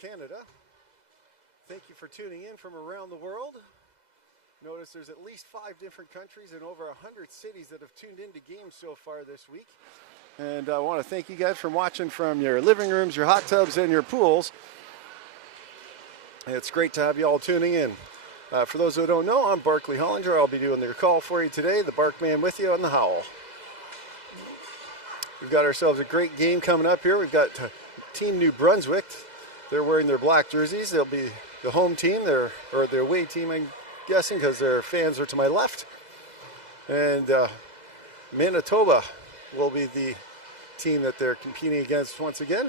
Canada. Thank you for tuning in from around the world. Notice there's at least 5 different countries and over 100 cities that have tuned into games so far this week. And I want to thank you guys for watching from your living rooms, your hot tubs, and your pools. It's great to have you all tuning in. For those who don't know, I'm Barkley Hollinger. I'll be doing your call for you today, the Barkman with you on the Howl. We've got ourselves a great game coming up here. We've got Team-New-Brunswick. They're wearing their black jerseys. They'll be the home team, or their away team, I'm guessing, because their fans are to my left. And Manitoba will be the team that they're competing against once again.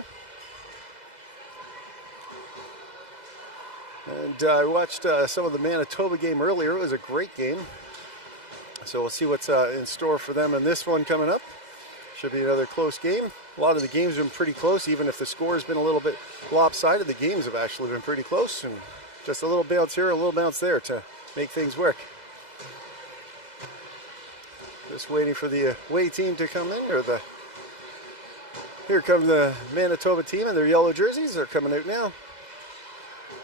And I watched some of the Manitoba game earlier. It was a great game. So we'll see what's in store for them in this one coming up. Should be another close game. A lot of the games have been pretty close. Even if the score has been a little bit lopsided, the games have actually been pretty close. And just a little bounce here, a little bounce there to make things work. Just waiting for the away team to come in. Here come the Manitoba team in their yellow jerseys. They're coming out now.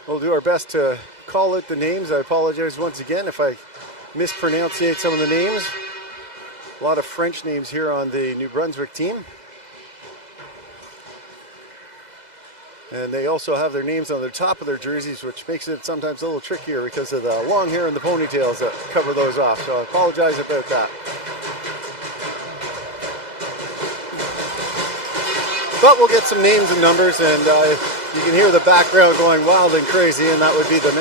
We'll do our best to call out the names. I apologize once again if I mispronunciate some of the names. A lot of French names here on the New Brunswick team. And they also have their names on the top of their jerseys, which makes it sometimes a little trickier because of the long hair and the ponytails that cover those off. So I apologize about that. But we'll get some names and numbers, and you can hear the background going wild and crazy, and that would be the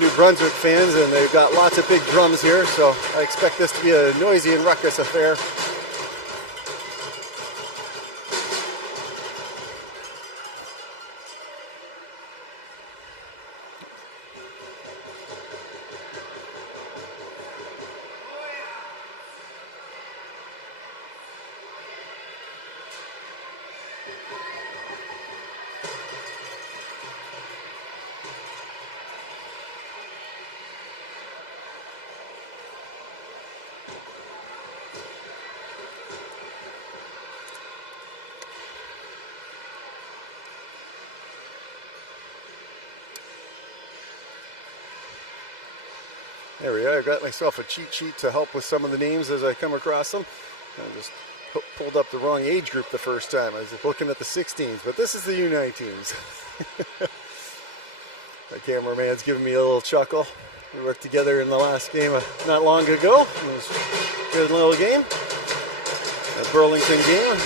New Brunswick fans, and they've got lots of big drums here, so I expect this to be a noisy and ruckus affair. There we are. I got myself a cheat sheet to help with some of the names as I come across them. I just pulled up the wrong age group the first time. I was looking at the 16s, but this is the U19s. My cameraman's giving me a little chuckle. We worked together in the last game not long ago. It was a good little game. A Burlington game.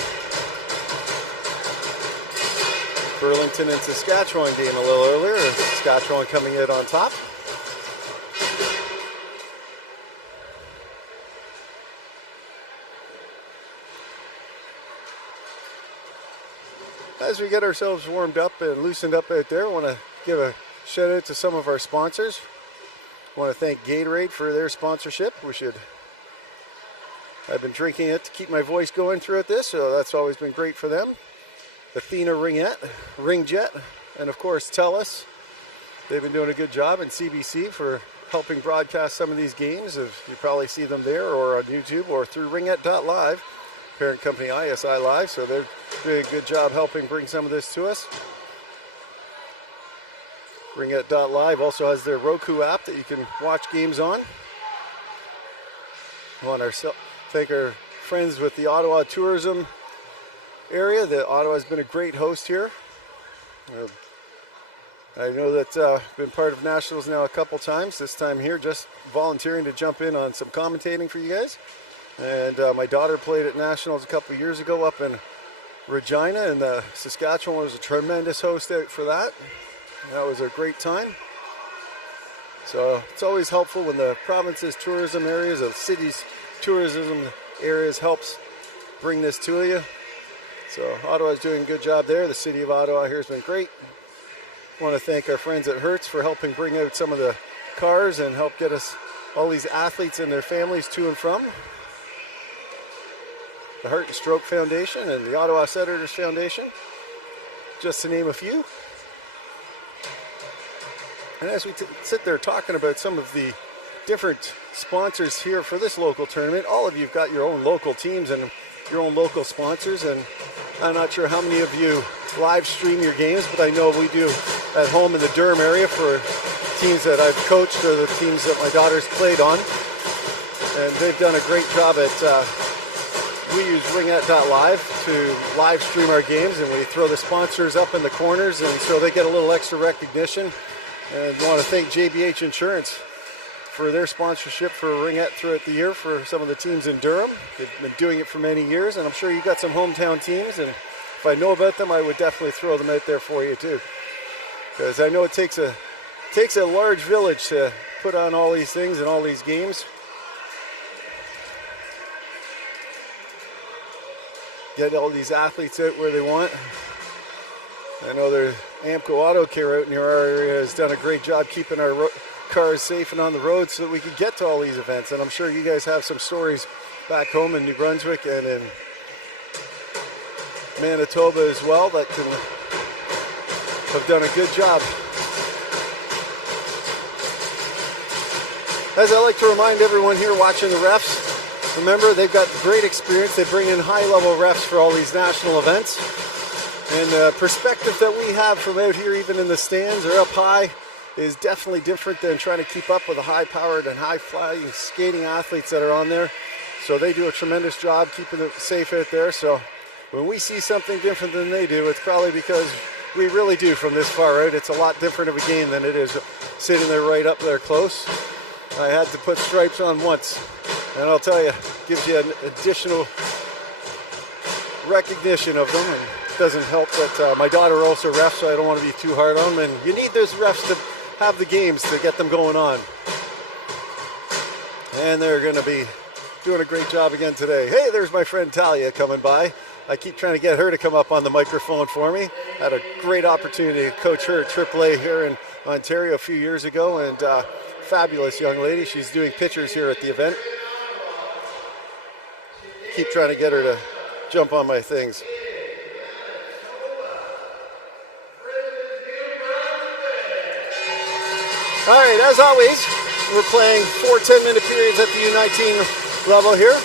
Burlington and Saskatchewan game a little earlier. Saskatchewan coming out on top. As we get ourselves warmed up and loosened up out there, I want to give a shout out to some of our sponsors. I want to thank Gatorade for their sponsorship. I've been drinking it to keep my voice going throughout this, so that's always been great for them. Athena Ringjet, and of course TELUS. They've been doing a good job, and CBC for helping broadcast some of these games. You probably see them there or on YouTube or through ringette.live. Parent company ISI Live, so they're doing a good job helping bring some of this to us. Ringette.live also has their Roku app that you can watch games on. I want to thank our friends with the Ottawa tourism area. Ottawa's been a great host here. I know that I've been part of Nationals now a couple times. This time here, just volunteering to jump in on some commentating for you guys. And my daughter played at Nationals a couple years ago up in Regina, and Saskatchewan was a tremendous host out for that. That was a great time. So it's always helpful when the province's tourism areas, the city's tourism areas helps bring this to you. So Ottawa's doing a good job there. The city of Ottawa here has been great. I want to thank our friends at Hertz for helping bring out some of the cars and help get us all these athletes and their families to and from. The Heart and Stroke Foundation and the Ottawa Senators Foundation, just to name a few. And as we sit there talking about some of the different sponsors here for this local tournament, all of you've got your own local teams and your own local sponsors, and I'm not sure how many of you live stream your games, but I know we do at home in the Durham area for teams that I've coached or the teams that my daughter's played on. And they've done a great job at, we use ringette.live to live stream our games, and we throw the sponsors up in the corners, and so they get a little extra recognition. And I want to thank JBH Insurance for their sponsorship for Ringette throughout the year for some of the teams in Durham. They've been doing it for many years, and I'm sure you've got some hometown teams, and if I know about them, I would definitely throw them out there for you too. Because I know it takes a large village to put on all these things and all these games. Get all these athletes out where they want. I know there's Amco Auto Care out near our area has done a great job keeping our cars safe and on the road so that we can get to all these events. And I'm sure you guys have some stories back home in New Brunswick and in Manitoba as well that have done a good job. As I like to remind everyone here watching the refs, remember they've got great experience. They bring in high-level refs for all these national events. And the perspective that we have from out here, even in the stands or up high, is definitely different than trying to keep up with the high-powered and high-flying skating athletes that are on there. So they do a tremendous job keeping it safe out there. So when we see something different than they do, it's probably because we really do from this far out. It's a lot different of a game than it is sitting there right up there close. I had to put stripes on once, and I'll tell you, gives you an additional recognition of them. And it doesn't help that my daughter also refs, so I don't want to be too hard on them. And you need those refs to have the games to get them going on. And they're going to be doing a great job again today. Hey, there's my friend Talia coming by. I keep trying to get her to come up on the microphone for me. I had a great opportunity to coach her at AAA here in Ontario a few years ago, and fabulous young lady. She's doing pictures here at the event. Keep trying to get her to jump on my things. All right, as always, we're playing 4 10-minute periods at the U19 level here.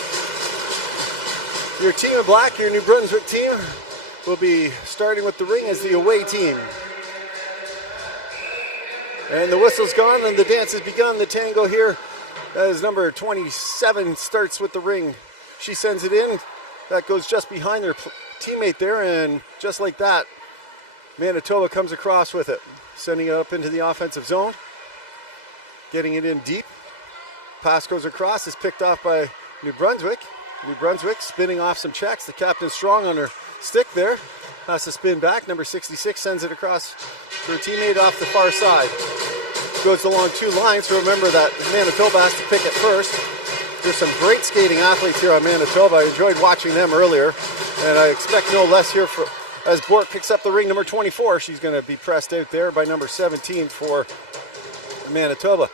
Your team in black, your New Brunswick team, will be starting with the ring as the away team. And the whistle's gone and the dance has begun. The tango here as number 27 starts with the ring. She sends it in. That goes just behind their teammate there, and just like that, Manitoba comes across with it, sending it up into the offensive zone. Getting it in deep. Pass goes across, is picked off by New Brunswick. New Brunswick spinning off some checks. The captain's strong on her stick there. Has to spin back. Number 66 sends it across to her teammate off the far side. Goes along 2 lines, so remember that Manitoba has to pick it first. There's some great skating athletes here on Manitoba. I enjoyed watching them earlier, and I expect no less here for as Bork picks up the ring. Number 24, she's going to be pressed out there by number 17 for Manitoba.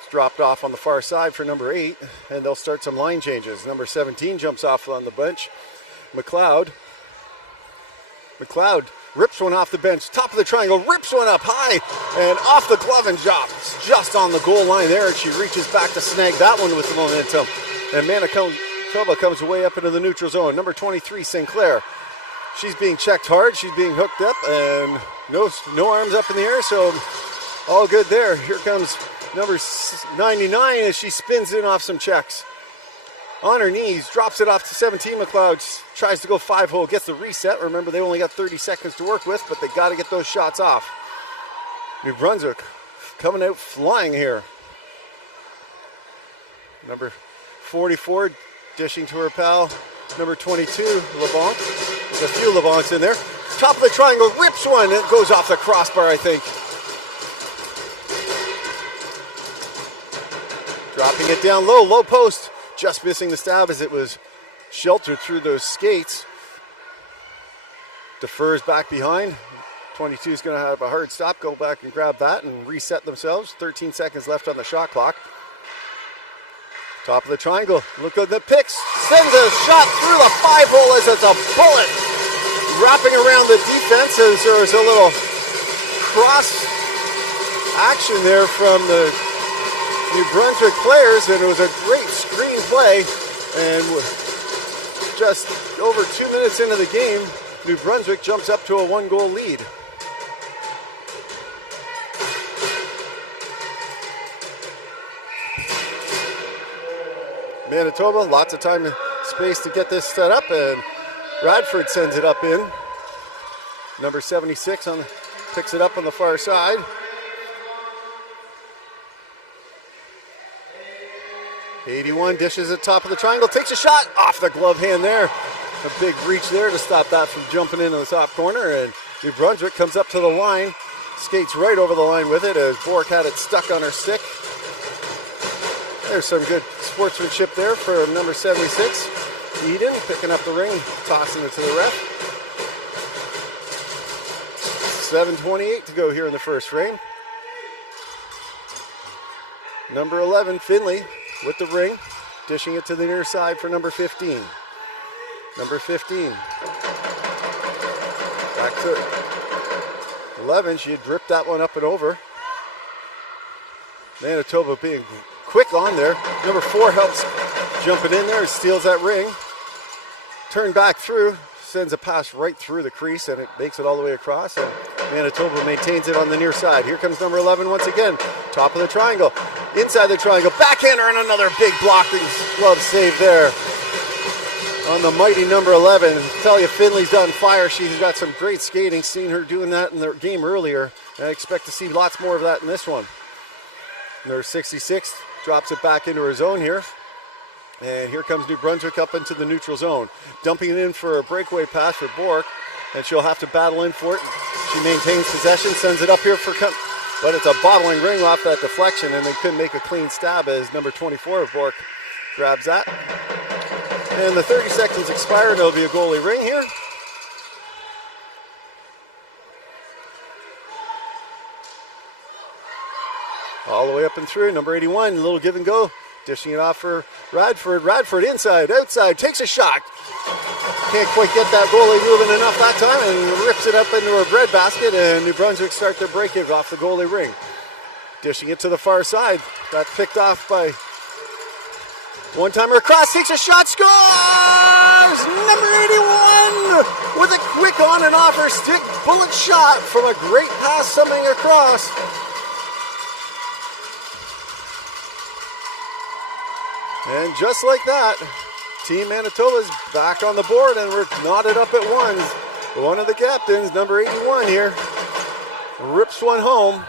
It's dropped off on the far side for number 8, and they'll start some line changes. Number 17 jumps off on the bench. McLeod rips one off the bench, top of the triangle, rips one up high, and off the glove and drops just on the goal line there, and she reaches back to snag that one with the momentum. And Manitoba comes away up into the neutral zone. Number 23, Sinclair. She's being checked hard, she's being hooked up, and no arms up in the air, so all good there. Here comes number 99 as she spins in off some checks. On her knees, drops it off to 17. McLeod tries to go 5-hole, gets the reset. Remember, they only got 30 seconds to work with, but they got to get those shots off. New Brunswick coming out flying here. Number 44 dishing to her pal. Number 22, LeBlanc. There's a few LeBlancs in there. Top of the triangle, rips one, and it goes off the crossbar, I think. Dropping it down low post. Just missing the stab as it was sheltered through those skates. Defers back behind. 22 is going to have a hard stop. Go back and grab that and reset themselves. 13 seconds left on the shot clock. Top of the triangle. Look at the picks. Sends a shot through the 5-hole as it's a bullet. Wrapping around the defense as there's a little cross action there from the New Brunswick players, and it was a great screen play. And just over 2 minutes into the game, New Brunswick jumps up to a 1-goal lead. Manitoba, lots of time and space to get this set up, and Radford sends it up in. Number 76 picks it up on the far side. '81 dishes at top of the triangle, takes a shot off the glove hand there. A big reach there to stop that from jumping into the top corner, and New Brunswick comes up to the line, skates right over the line with it as Bork had it stuck on her stick. There's some good sportsmanship there for number 76. Eden picking up the ring, tossing it to the ref. 7:28 to go here in the first frame. Number 11, Finley, with the ring, dishing it to the near side for number 15. Number 15. Back to 11. She had ripped that one up and over. Manitoba being quick on there. Number 4 helps jumping in there, steals that ring. Turn back through, sends a pass right through the crease, and it makes it all the way across, and Manitoba maintains it on the near side. Here comes number 11 once again, top of the triangle, inside the triangle, backhander, and another big blocking glove save there on the mighty number 11. I tell you, Finley's on fire. She's got some great skating. Seen her doing that in the game earlier, and I expect to see lots more of that in this one. Number 66 drops it back into her zone here. And here comes New Brunswick up into the neutral zone. Dumping it in for a breakaway pass for Bork, and she'll have to battle in for it. She maintains possession, sends it up here for, but it's a bottling ring off that deflection, and they couldn't make a clean stab as number 24 of Bork grabs that. And the 30 seconds expire, and there'll be a goalie ring here. All the way up and through, number 81, a little give and go. Dishing it off for Radford. Radford inside, outside, takes a shot. Can't quite get that goalie moving enough that time, and rips it up into her breadbasket, and New Brunswick start their break it off the goalie ring. Dishing it to the far side. Got picked off by one-timer across, takes a shot, scores! Number 81 with a quick on and off her stick bullet shot from a great pass coming across. And just like that, Team Manitoba's back on the board, and we're knotted up at one. One of the captains, number 81 here, rips one home.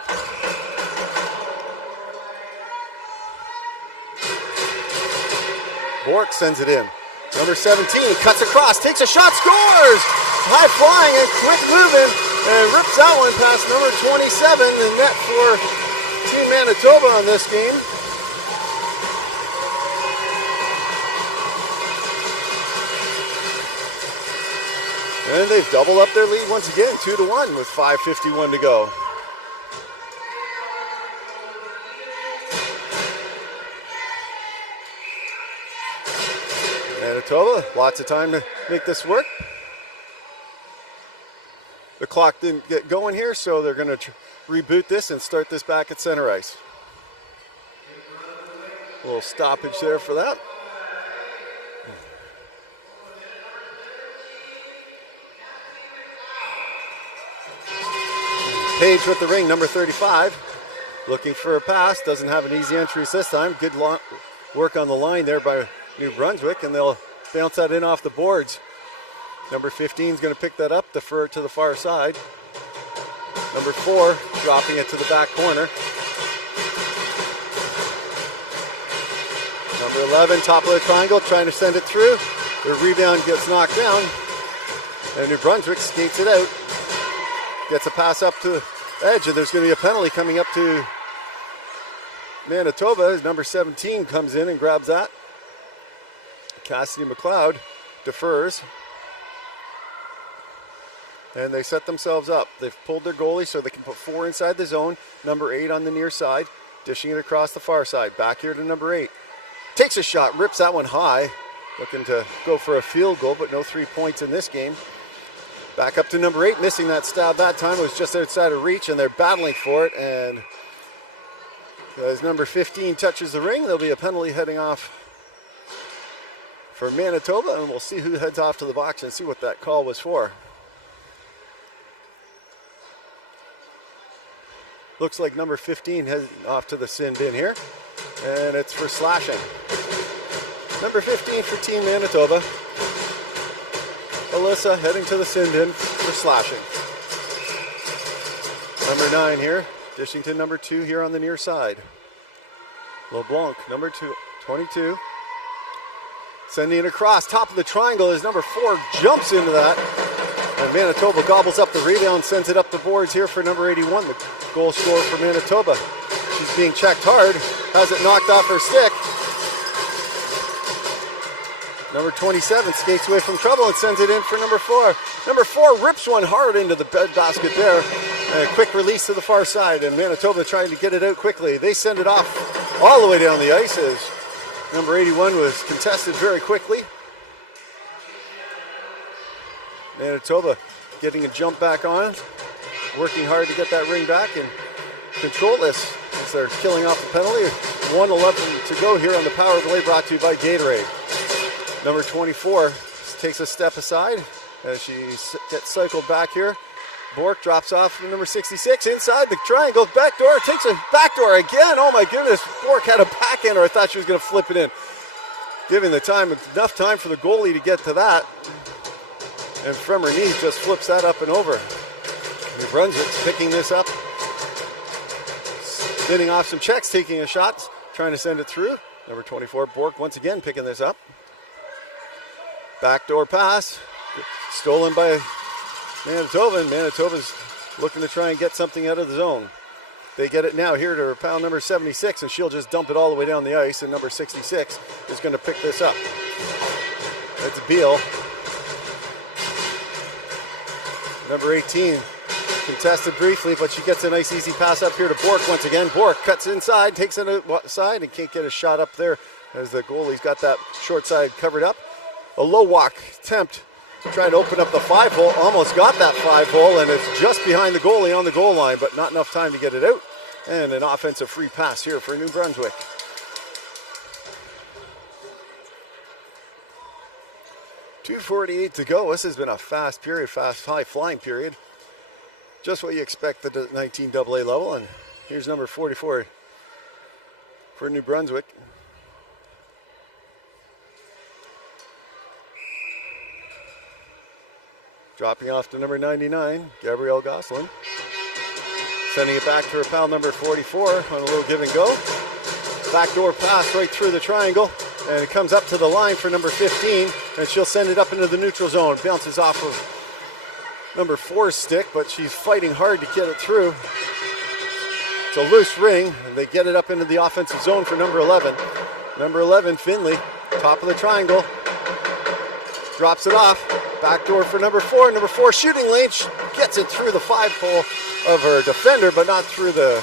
Bork sends it in. Number 17 cuts across, takes a shot, scores! High flying and quick moving, and rips that one past number 27, the net for Team Manitoba on this game. And they've doubled up their lead once again, 2-1 with 5:51 to go. Manitoba, lots of time to make this work. The clock didn't get going here, so they're going to reboot this and start this back at center ice. A little stoppage there for that. Page with the ring, number 35, looking for a pass, doesn't have an easy entry this time. Good work on the line there by New Brunswick, and they'll bounce that in off the boards. Number 15 is going to pick that up, defer it to the far side. Number 4 dropping it to the back corner. Number 11, top of the triangle, trying to send it through. The rebound gets knocked down, and New Brunswick skates it out. Gets a pass up to the edge, and there's going to be a penalty coming up to Manitoba as number 17 comes in and grabs that. Cassidy McLeod defers. And they set themselves up. They've pulled their goalie so they can put 4 inside the zone. Number 8 on the near side, dishing it across the far side. Back here to number 8. Takes a shot, rips that one high. Looking to go for a field goal, but no 3 points in this game. Back up to number 8, missing that stab that time. It was just outside of reach, and they're battling for it. And as number 15 touches the ring, there'll be a penalty heading off for Manitoba, and we'll see who heads off to the box and see what that call was for. Looks like number 15 heading off to the sin bin here. And it's for slashing. Number 15 for Team Manitoba. Alyssa heading to the sin bin for slashing. Number 9 here, dishing to number 2 here on the near side. LeBlanc, number 22. Sending it across, top of the triangle as number 4 jumps into that. And Manitoba gobbles up the rebound, sends it up the boards here for number 81, the goal scorer for Manitoba. She's being checked hard, has it knocked off her stick. Number 27 skates away from trouble and sends it in for number 4. Number 4 rips one hard into the basket there. And a quick release to the far side, and Manitoba trying to get it out quickly. They send it off all the way down the ice as number 81 was contested very quickly. Manitoba getting a jump back on, working hard to get that ring back and control this as they're killing off the penalty. 1:11 to go here on the power play, brought to you by Gatorade. Number 24 takes a step aside as she gets cycled back here. Bork drops off from number 66 inside the triangle. Backdoor, takes a backdoor again. Oh my goodness, Bork had a backhander. I thought she was going to flip it in. Giving the time, enough time for the goalie to get to that. And from her knees just flips that up and over. New Brunswick's picking this up. Spinning off some checks, taking a shot, trying to send it through. Number 24, Bork once again picking this up. Backdoor pass, stolen by Manitoba, and Manitoba's looking to try and get something out of the zone. They get it now here to pal number 76, and she'll just dump it all the way down the ice, and number 66 is going to pick this up. It's Beal. Number 18 contested briefly, but she gets a nice easy pass up here to Bork once again. Bork cuts inside, takes it outside, and can't get a shot up there as the goalie's got that short side covered up. A low walk attempt to try to open up the 5-hole. Almost got that 5-hole, and it's just behind the goalie on the goal line, but not enough time to get it out. And an offensive free pass here for New Brunswick. .248 to go. This has been a fast period, fast high flying period. Just what you expect at the 19AA level. And here's number 44 for New Brunswick. Dropping off to number 99, Gabrielle Gosselin. Sending it back to her pal number 44 on a little give and go. Backdoor pass right through the triangle. And it comes up to the line for number 15. And she'll send it up into the neutral zone. Bounces off of number 4's stick, but she's fighting hard to get it through. It's a loose ring. And they get it up into the offensive zone for number 11. Number 11, Finley, top of the triangle. Drops it off. Backdoor for number 4. Number 4 shooting lane. Gets it through the 5-hole of her defender, but not through the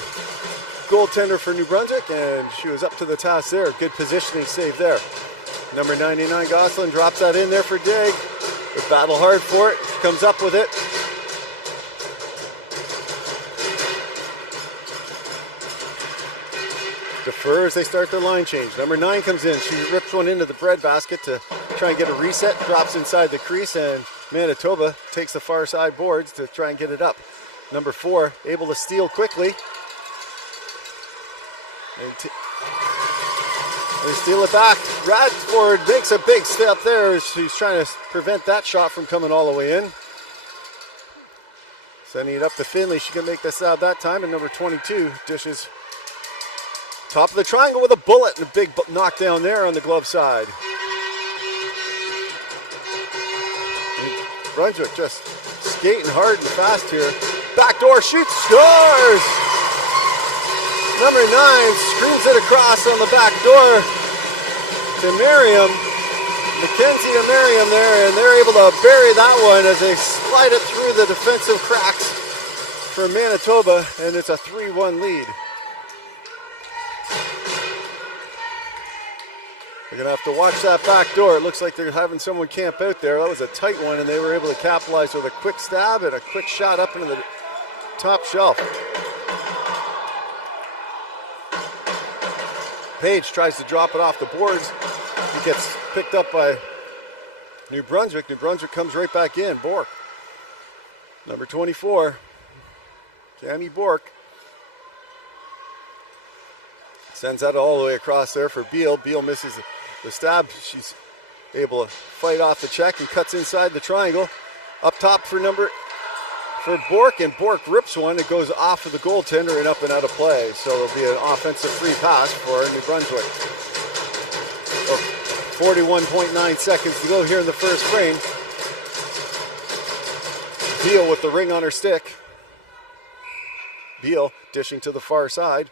goaltender for New Brunswick. And she was up to the task there. Good positioning save there. Number 99, Gosselin, drops that in there for Dig. They battle hard for it. Comes up with it. Defers, they start their line change. Number 9 comes in. She rips one into the bread basket to try and get a reset. Drops inside the crease, and Manitoba takes the far side boards to try and get it up. Number 4 able to steal quickly. They steal it back. Radford makes a big step there. She's trying to prevent that shot from coming all the way in. Sending it up to Finley. She can make this out that time. And number 22 dishes top of the triangle with a bullet and a big knockdown there on the glove side. Brunswick just skating hard and fast here. Backdoor shoots, scores! Number 9 screams it across on the back door to Merriam. Mackenzie and Merriam there, and they're able to bury that one as they slide it through the defensive cracks for Manitoba, and it's a 3-1 lead. They're going to have to watch that back door. It looks like they're having someone camp out there. That was a tight one, and they were able to capitalize with a quick stab and a quick shot up into the top shelf. Page tries to drop it off the boards. He gets picked up by New Brunswick. New Brunswick comes right back in. Bork. Number 24, Cammy Bork. Sends that all the way across there for Beal. Beal misses the stab. She's able to fight off the check and cuts inside the triangle. Up top for Bork, and Bork rips one. It goes off of the goaltender and up and out of play. So it'll be an offensive free pass for New Brunswick. 41.9 seconds to go here in the first frame. Beal with the ring on her stick. Beal dishing to the far side.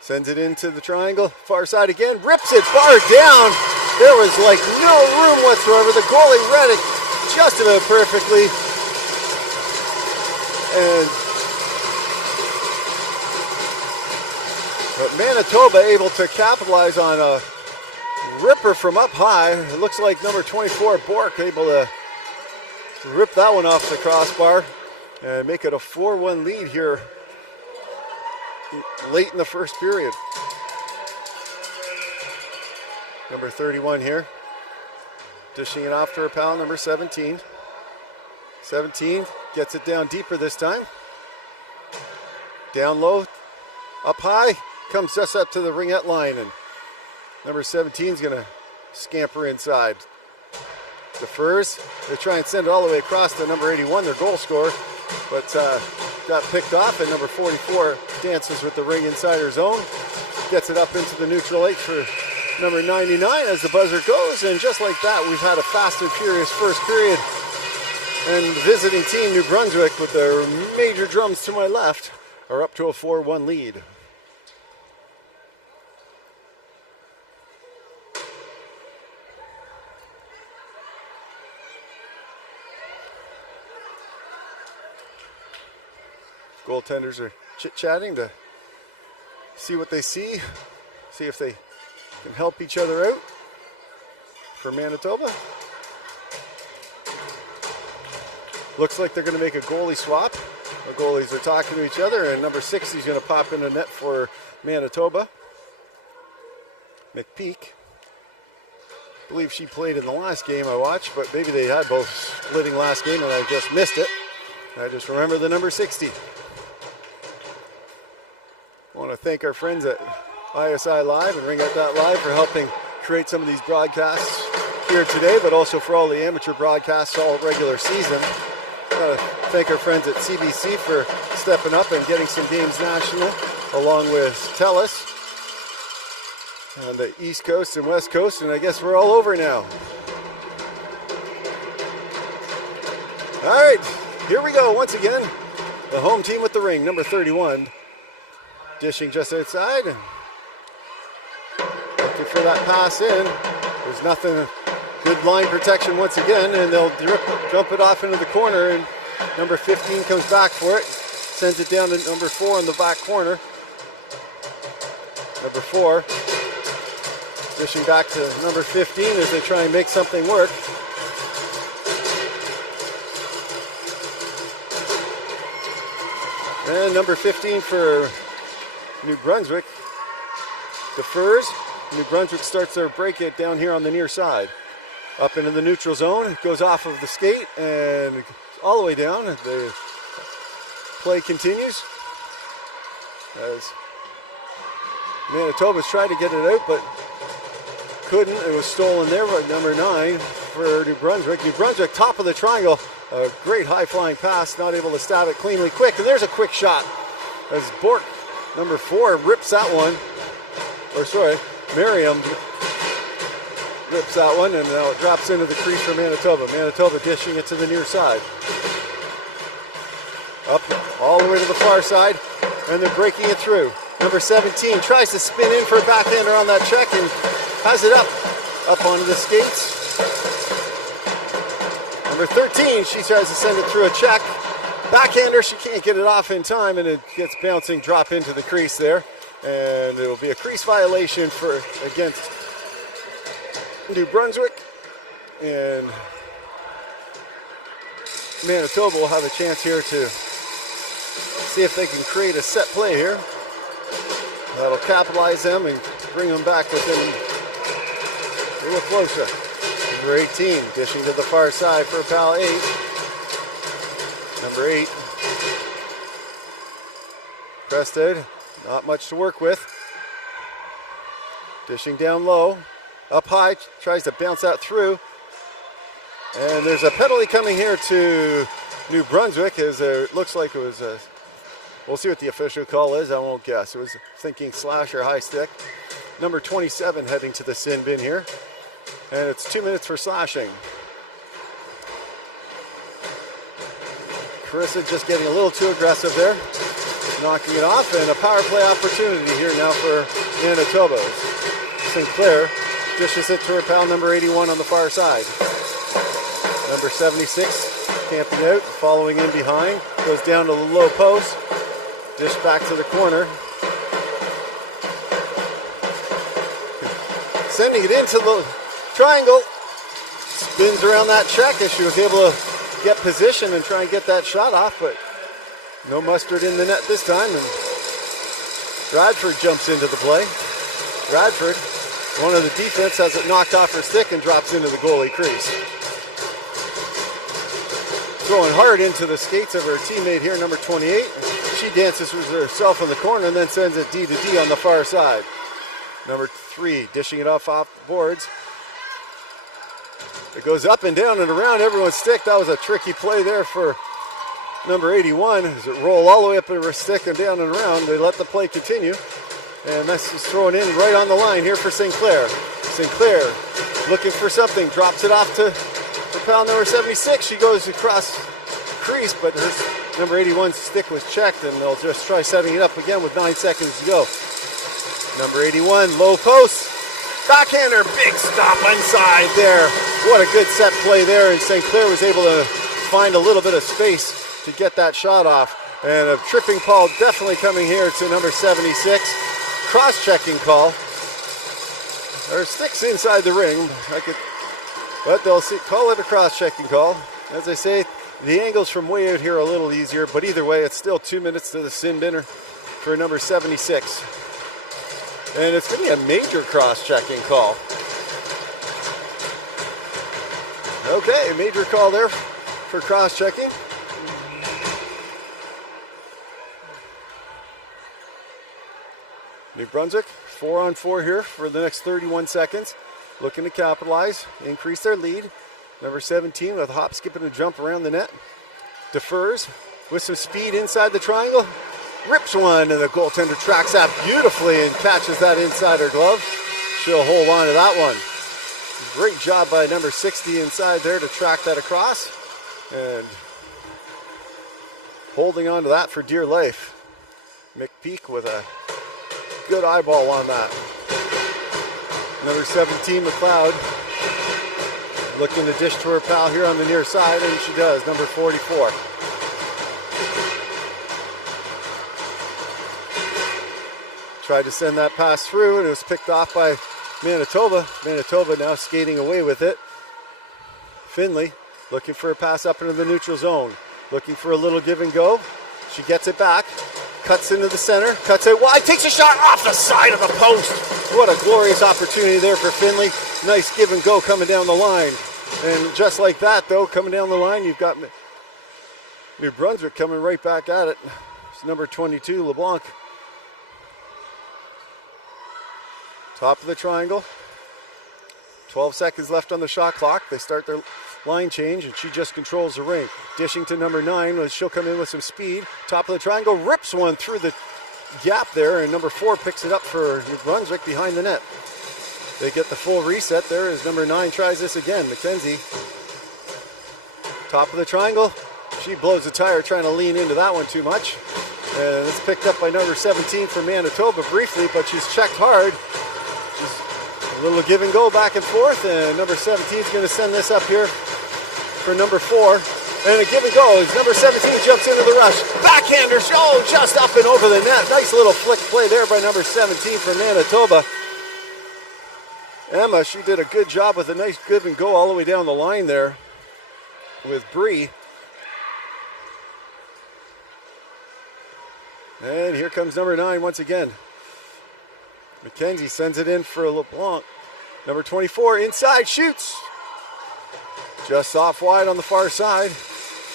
Sends it into the triangle, far side again, rips it, bar down. There was like no room whatsoever. The goalie read it just about perfectly. But Manitoba able to capitalize on a ripper from up high. It looks like number 24, Bork, able to rip that one off the crossbar and make it a 4-1 lead here late in the first period. Number 31 here, dishing it off to her pal, number 17. 17 gets it down deeper this time. Down low, up high, comes just up to the ringette line, and number 17 is going to scamper inside. Defers, they try and send it all the way across to number 81, their goal scorer, but got picked off, and number 44 dances with the ring inside her zone. Gets it up into the neutral eight for number 99 as the buzzer goes, and just like that, we've had a fast and furious first period. And visiting team New Brunswick with their major drums to my left are up to a 4-1 lead. Goaltenders are chit-chatting to see what they see if they can help each other out for Manitoba. Looks like they're going to make a goalie swap. The goalies are talking to each other, and number 60 is going to pop in the net for Manitoba. McPeak. I believe she played in the last game I watched, but maybe they had both splitting last game and I just missed it. I just remember the number 60. I want to thank our friends at ISI Live and Ring Out That Live for helping create some of these broadcasts here today, but also for all the amateur broadcasts all regular season. I want to thank our friends at CBC for stepping up and getting some games national, along with TELUS on the East Coast and West Coast, and I guess we're all over now. All right, here we go once again. The home team with the ring, number 31. Dishing just outside, and looking for that pass in. There's nothing, good line protection once again, and they'll dump it off into the corner, and number 15 comes back for it, sends it down to number 4 in the back corner. Number 4 dishing back to number 15 as they try and make something work. And number 15 for New Brunswick defers. New Brunswick starts their break it down here on the near side. Up into the neutral zone, goes off of the skate and all the way down. The play continues as Manitoba's tried to get it out, but couldn't. It was stolen there by number 9 for New Brunswick. New Brunswick, top of the triangle. A great high-flying pass, not able to stab it cleanly quick. And there's a quick shot as Bork, number 4, rips that one. Or sorry, Merriam rips that one, and now it drops into the crease for Manitoba. Manitoba dishing it to the near side. Up all the way to the far side, and they're breaking it through. Number 17 tries to spin in for a backhander on that check and has it up onto the skates. Number 13, she tries to send it through a check. Backhander, she can't get it off in time, and it gets bouncing, drop into the crease there. And it will be a crease violation against New Brunswick. And Manitoba will have a chance here to see if they can create a set play here. That'll capitalize them and bring them back within a little closer. Number 18, dishing to the far side for pal 8. Number 8. Crested, not much to work with. Dishing down low. Up high, tries to bounce that through. And there's a penalty coming here to New Brunswick, as it looks like it was a, we'll see what the official call is, I won't guess. It was thinking slash or high stick. Number 27 heading to the sin bin here. And it's 2 minutes for slashing. Carissa just getting a little too aggressive there. Knocking it off, and a power play opportunity here now for Manitoba. Sinclair dishes it to her pal number 81 on the far side. Number 76 camping out, following in behind, goes down to the low post, dish back to the corner. Sending it into the triangle, spins around that check as she was able to get position and try and get that shot off, but no mustard in the net this time, and Radford jumps into the play. Radford, one of the defense, has it knocked off her stick and drops into the goalie crease. Throwing hard into the skates of her teammate here, number 28. She dances with herself in the corner and then sends it D to D on the far side. Number 3 dishing it off the boards. It goes up and down and around everyone's stick. That was a tricky play there for number 81. As it rolled all the way up in her stick and down and around, they let the play continue. And this is thrown in right on the line here for Sinclair. Sinclair looking for something, drops it off to pal number 76. She goes across crease, but her number 81's stick was checked, and they'll just try setting it up again with 9 seconds to go. Number 81, low post. Backhander, big stop inside there. What a good set play there, and Sinclair was able to find a little bit of space to get that shot off. And a tripping call definitely coming here to number 76. Cross-checking call. Her stick's inside the ring, but they'll call it a cross-checking call. As I say, the angles from way out here are a little easier, but either way, it's still 2 minutes to the sin dinner for number 76. And it's going to be a major cross-checking call. Okay, a major call there for cross-checking. New Brunswick, 4-on-4 here for the next 31 seconds. Looking to capitalize, increase their lead. Number 17 with a hop, skip, and a jump around the net. Defers with some speed inside the triangle. Rips one, and the goaltender tracks that beautifully and catches that inside her glove. She'll hold on to that one. Great job by number 60 inside there to track that across. And holding on to that for dear life. McPeak with a good eyeball on that. Number 17, McLeod, looking to dish to her pal here on the near side, and she does, number 44. Tried to send that pass through, and it was picked off by Manitoba. Manitoba now skating away with it. Finley looking for a pass up into the neutral zone. Looking for a little give and go. She gets it back. Cuts into the center, cuts it wide, takes a shot off the side of the post. What a glorious opportunity there for Finley. Nice give and go coming down the line. And just like that, though, coming down the line, you've got New Brunswick coming right back at it. It's number 22, LeBlanc. Top of the triangle. 12 seconds left on the shot clock. They start their line change, and she just controls the ring. Dishing to number 9, as she'll come in with some speed. Top of the triangle, rips one through the gap there, and number 4 picks it up for New Brunswick behind the net. They get the full reset there as number 9 tries this again. Mackenzie, top of the triangle. She blows the tire trying to lean into that one too much. And it's picked up by number 17 for Manitoba briefly, but she's checked hard. She's a little give and go back and forth, and number 17 is going to send this up here for number 4. And a give and go as number 17 jumps into the rush. Backhander, just up and over the net. Nice little flick play there by number 17 for Manitoba. Emma, she did a good job with a nice give and go all the way down the line there with Bree. And here comes number 9 once again. Mackenzie sends it in for LeBlanc. Number 24 inside, shoots. Just off wide on the far side.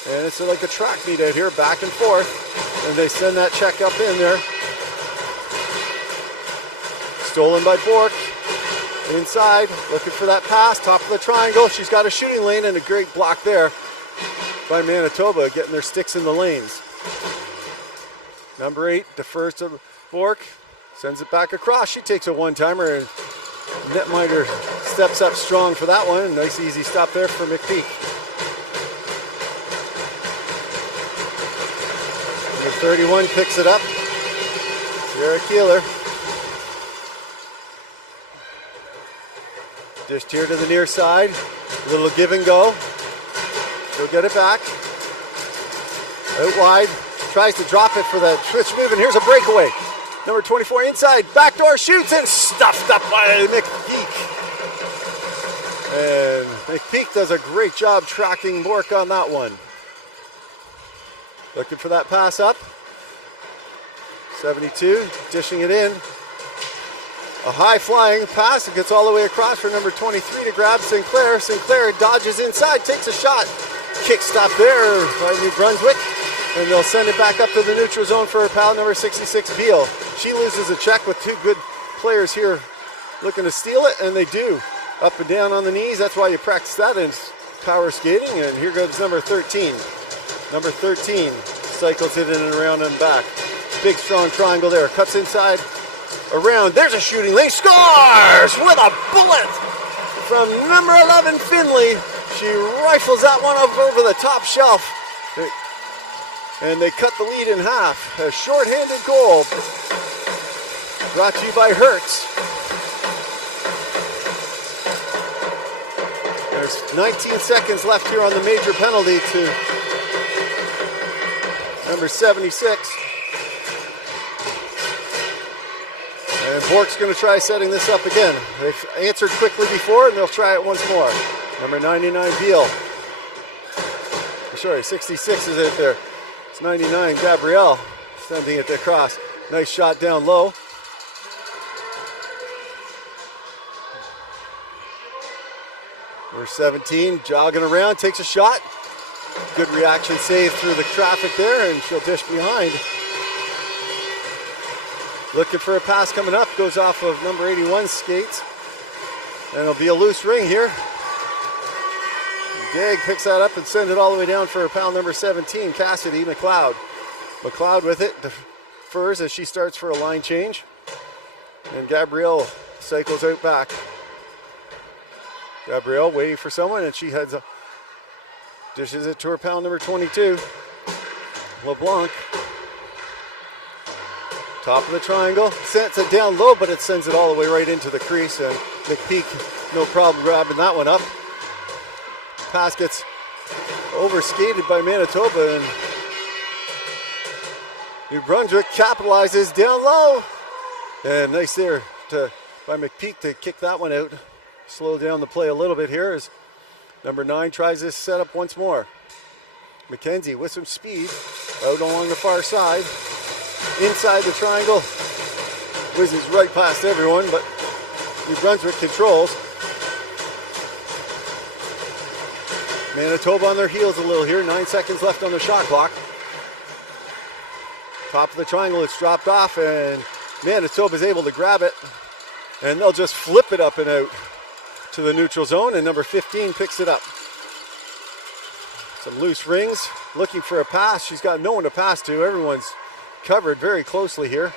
And it's like a track meet out here, back and forth. And they send that check up in there. Stolen by Bork. Inside, looking for that pass, top of the triangle. She's got a shooting lane and a great block there by Manitoba, getting their sticks in the lanes. Number 8 defers to Bork, sends it back across. She takes a one-timer, and netminder steps up strong for that one. Nice easy stop there for McPeak. Number 31 picks it up. Sarah Keeler. Dished here to the near side. A little give and go. She'll get it back. Out wide. Tries to drop it for the switch move, and here's a breakaway. Number 24 inside. Backdoor shoots and stuffed up by McPeak. And McPeak does a great job tracking Bork on that one. Looking for that pass up. 72, dishing it in. A high-flying pass. It gets all the way across for number 23 to grab Sinclair. Sinclair dodges inside, takes a shot. Kick stop there by New Brunswick. And they'll send it back up to the neutral zone for her pal, number 66, Beal. She loses a check with two good players here looking to steal it, and they do. Up and down on the knees. That's why you practice that in power skating. And here goes number 13. Number 13 cycles it in and around and back. Big, strong triangle there. Cuts inside. Around, there's a shooting lane, scores with a bullet from number 11 Finley. She rifles that one up over the top shelf, and they cut the lead in half. A short-handed goal brought to you by Hertz. There's 19 seconds left here on the major penalty to number 76. And Bork's going to try setting this up again. They've answered quickly before, and they'll try it once more. Number 99, Beal. Sorry, 66 is it there. It's 99, Gabrielle, sending it across. Nice shot down low. Number 17, jogging around, takes a shot. Good reaction save through the traffic there, and she'll dish behind. Looking for a pass coming up, goes off of number 81's skates. And it'll be a loose ring here. Gag picks that up and sends it all the way down for her pal number 17, Cassidy McLeod. McLeod with it, defers as she starts for a line change. And Gabrielle cycles out back. Gabrielle waiting for someone, and she heads up. Dishes it to her pal number 22, LeBlanc. Top of the triangle, sends it down low, but it sends it all the way right into the crease, and McPeak, no problem grabbing that one up. Pass gets overskated by Manitoba, and New Brunswick capitalizes down low. And nice there by McPeak to kick that one out. Slow down the play a little bit here as number 9 tries this setup once more. McKenzie with some speed out along the far side. Inside the triangle, whizzes right past everyone, but New Brunswick controls. Manitoba on their heels a little here, 9 seconds left on the shot clock. Top of the triangle, it's dropped off, and Manitoba's able to grab it, and they'll just flip it up and out to the neutral zone, and number 15 picks it up. Some loose rings, looking for a pass. She's got no one to pass to. Everyone's covered very closely here.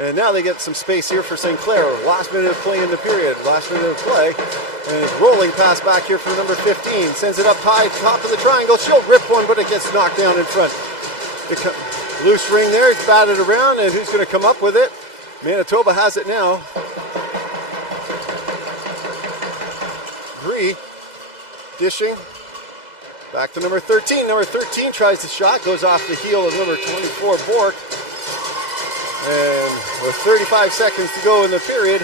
And now they get some space here for Sinclair. Last minute of play in the period. Last minute of play. And it's rolling pass back here for number 15. Sends it up high, top of the triangle. She'll rip one, but it gets knocked down in front. Loose ring there. It's batted around, and who's going to come up with it? Manitoba has it now. Bree dishing. Back to number 13. Number 13 tries the shot. Goes off the heel of number 24, Bork. And with 35 seconds to go in the period,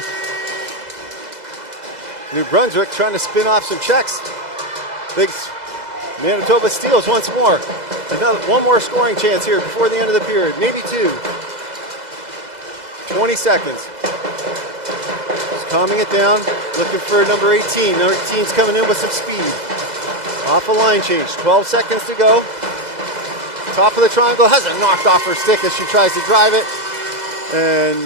New Brunswick trying to spin off some checks. Big Manitoba steals once more. One more scoring chance here before the end of the period. Maybe 2. 20 seconds. Just calming it down. Looking for number 18. Number 18's coming in with some speed. Off a line change. 12 seconds to go. top of the triangle, has it knocked off her stick as she tries to drive it. And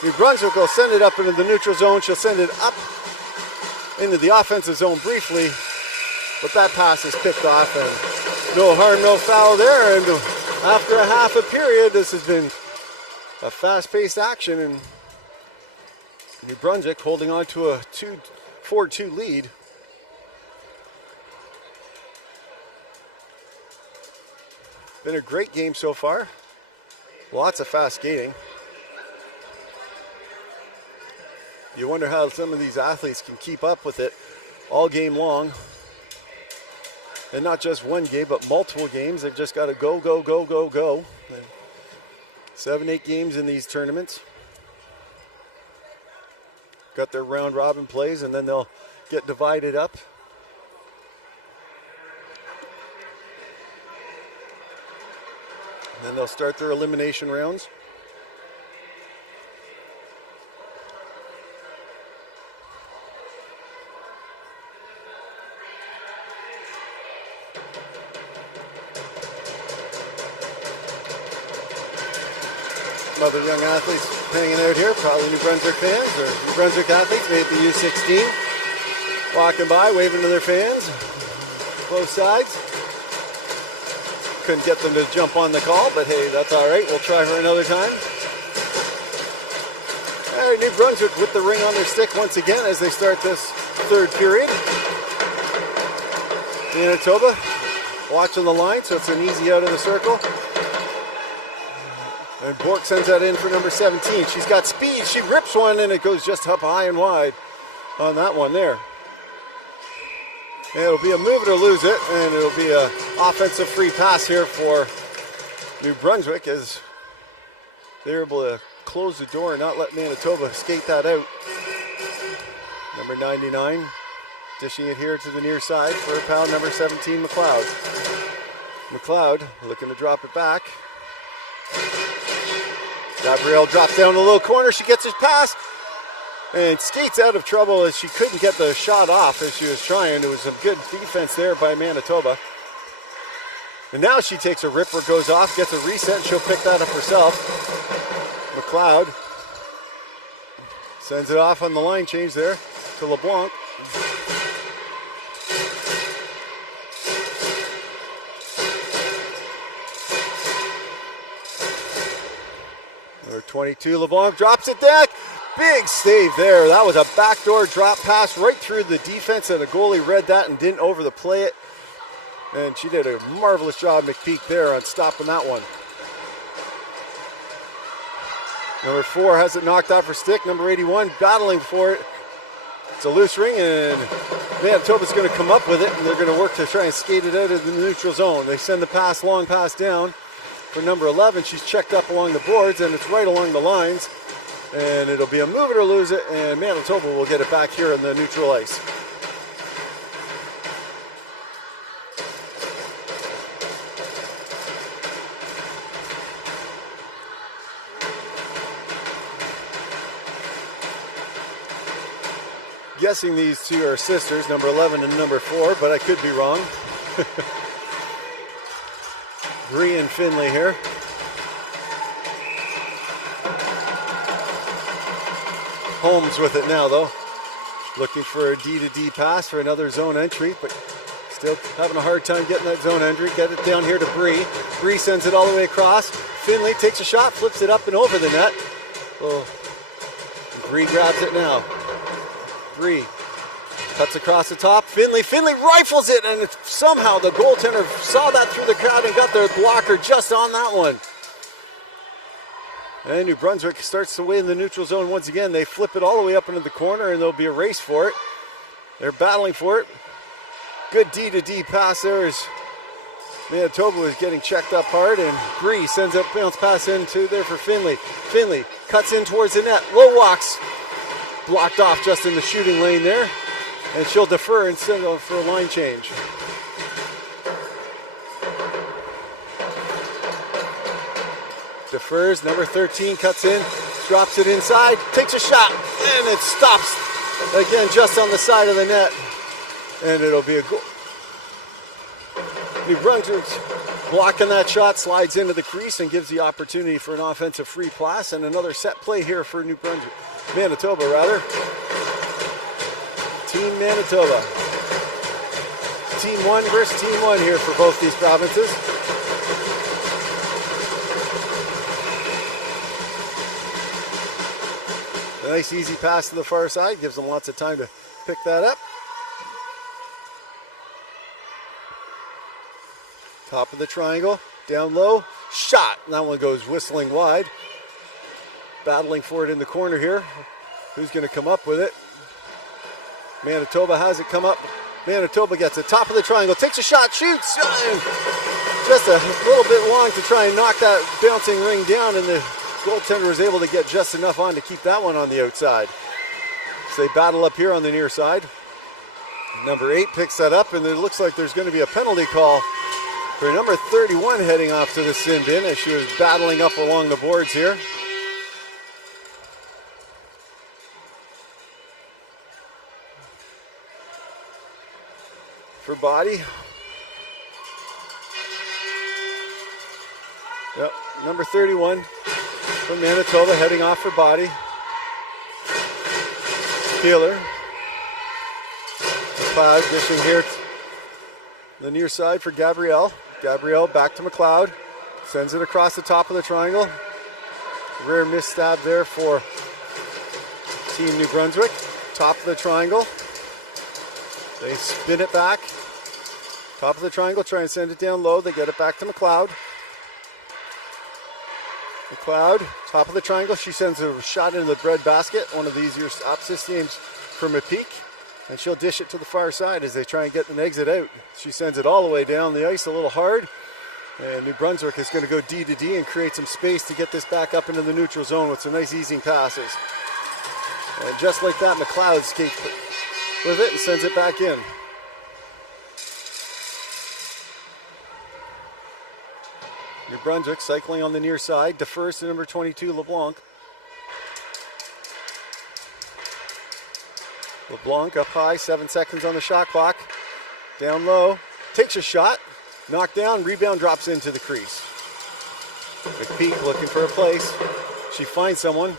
New Brunswick will send it up into the neutral zone. She'll send it up into the offensive zone briefly, but that pass is picked off, and no harm, no foul there. And after a half a period, this has been a fast-paced action, and New Brunswick holding on to a 4-2 lead. Been a great game so far. Lots of fast skating. You wonder how some of these athletes can keep up with it all game long. And not just one game, but multiple games. They've just got to go, go, go, go, go. 7-8 games in these tournaments. Got their round robin plays, and then they'll get divided up. And then they'll start their elimination rounds. Other young athletes hanging out here, probably New Brunswick fans or New Brunswick athletes, maybe the U16, walking by, waving to their fans, both sides. Couldn't get them to jump on the call, but hey, that's all right. We'll try her another time. All right, New Brunswick with the ring on their stick once again as they start this third period. Manitoba watching the line, so it's an easy out of the circle. And Bork sends that in for number 17. She's got speed. She rips one, and it goes just up high and wide on that one there. And it'll be a move it or lose it, and it'll be an offensive free pass here for New Brunswick as they're able to close the door and not let Manitoba skate that out. Number 99 dishing it here to the near side for pound number 17, McLeod. McLeod looking to drop it back. Gabrielle drops down the low corner. She gets his pass and skates out of trouble as she couldn't get the shot off as she was trying. There was some good defense there by Manitoba. And now she takes a ripper, goes off, gets a reset, and she'll pick that up herself. McLeod sends it off on the line change there to LeBlanc. Number 22, LeBlanc drops it back. Big save there. That was a backdoor drop pass right through the defense, and the goalie read that and didn't over the play it. And she did a marvelous job, McPeak, there on stopping that one. Number 4 has it knocked off her stick. Number 81 battling for it. It's a loose ring, and Manitoba's going to come up with it, and they're going to work to try and skate it out of the neutral zone. They send the pass, long pass down for number 11. She's checked up along the boards, and it's right along the lines. And it'll be a move it or lose it, and Manitoba will get it back here on the neutral ice. Guessing these two are sisters, number 11 and number 4, but I could be wrong. Bree and Finley here. Holmes with it now, though. Looking for a D-to-D pass for another zone entry, but still having a hard time getting that zone entry. Get it down here to Bree. Bree sends it all the way across. Finley takes a shot, flips it up and over the net. Well, Bree grabs it now. Bree cuts across the top. Finley rifles it, and somehow the goaltender saw that through the crowd and got their blocker just on that one. And New Brunswick starts to win the neutral zone once again. They flip it all the way up into the corner, and there'll be a race for it. They're battling for it. Good D-to-D pass there as Manitoba was getting checked up hard, and Bree sends a bounce pass into there for Finley. Finley cuts in towards the net. Low walks. Blocked off just in the shooting lane there. And she'll defer and send off for a line change. Defers, number 13 cuts in, drops it inside, takes a shot, and it stops again just on the side of the net. And it'll be a goal. New Brunswick blocking that shot, slides into the crease and gives the opportunity for an offensive free pass and another set play here for Manitoba rather. Team-Manitoba. Team 1 versus Team 1 here for both these provinces. A nice easy pass to the far side, gives them lots of time to pick that up. Top of the triangle, down low, shot. That one goes whistling wide. Battling for it in the corner here. Who's going to come up with it? Manitoba has it come up. Manitoba gets it. Top of the triangle, takes a shot, shoots. Just a little bit long to try and knock that bouncing ring down, and the goaltender was able to get just enough on to keep that one on the outside. So they battle up here on the near side. Number 8 picks that up, and it looks like there's going to be a penalty call for number 31 heading off to the sin bin as she was battling up along the boards here. For body. Yep, number 31 from Manitoba heading off for body. Keeler. McLeod dishing here the near side for Gabrielle. Gabrielle back to McLeod. Sends it across the top of the triangle. Rear misstab there for Team-New-Brunswick. Top of the triangle. They spin it back. Top of the triangle, try and send it down low. They get it back to McLeod. McLeod, top of the triangle. She sends a shot into the bread basket. One of the easier opposite teams from a peak. And she'll dish it to the far side as they try and get an exit out. She sends it all the way down the ice a little hard. And New Brunswick is going to go D to D and create some space to get this back up into the neutral zone with some nice easing passes. And just like that, McLeod skates with it and sends it back in. New Brunswick cycling on the near side, defers to number 22, LeBlanc. LeBlanc up high, 7 seconds on the shot clock. Down low, takes a shot, knocked down, rebound drops into the crease. McPeak looking for a place. She finds someone,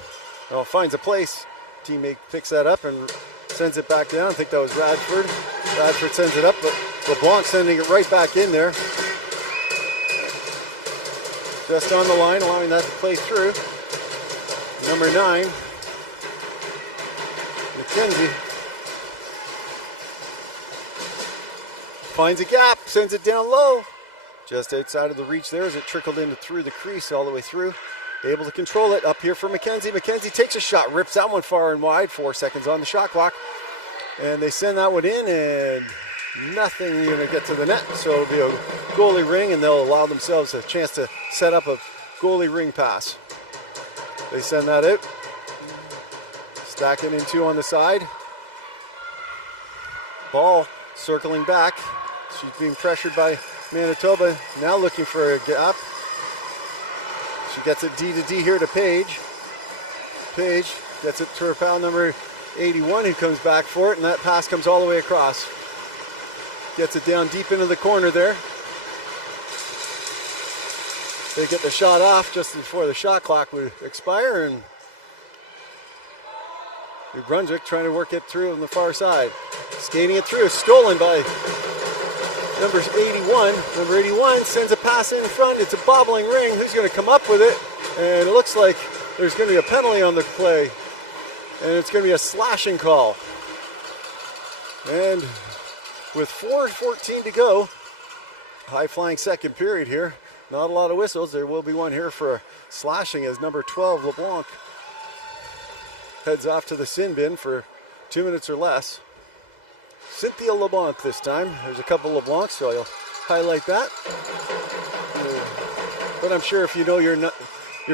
finds a place. Teammate picks that up and sends it back down. I think that was Radford. Radford sends it up, but LeBlanc sending it right back in there. Just on the line, allowing that to play through. Number 9, McKenzie. Finds a gap, sends it down low. Just outside of the reach there as it trickled in through the crease all the way through. Able to control it up here for McKenzie. McKenzie takes a shot, rips that one far and wide. 4 seconds on the shot clock. And they send that one in and nothing going to get to the net. So it'll be a goalie ring and they'll allow themselves a chance to set up a goalie ring pass. They send that out. Stacking in 2 on the side. Ball circling back. She's being pressured by Manitoba. Now looking for a gap. She gets it D to D here to Page. Page gets it to her pal number 81 who comes back for it, and that pass comes all the way across. Gets it down deep into the corner there. They get the shot off just before the shot clock would expire, and New Brunswick trying to work it through on the far side. Skating it through, stolen by number 81. Number 81 sends a pass in front. It's a bobbling ring. Who's going to come up with it? And it looks like there's going to be a penalty on the play. And it's going to be a slashing call. And with 4:14 to go, high-flying second period here. Not a lot of whistles. There will be one here for slashing as number 12, LeBlanc, heads off to the sin bin for 2 minutes or less. Cynthia LeBlanc this time. There's a couple LeBlancs, so I'll highlight that. But I'm sure if you know your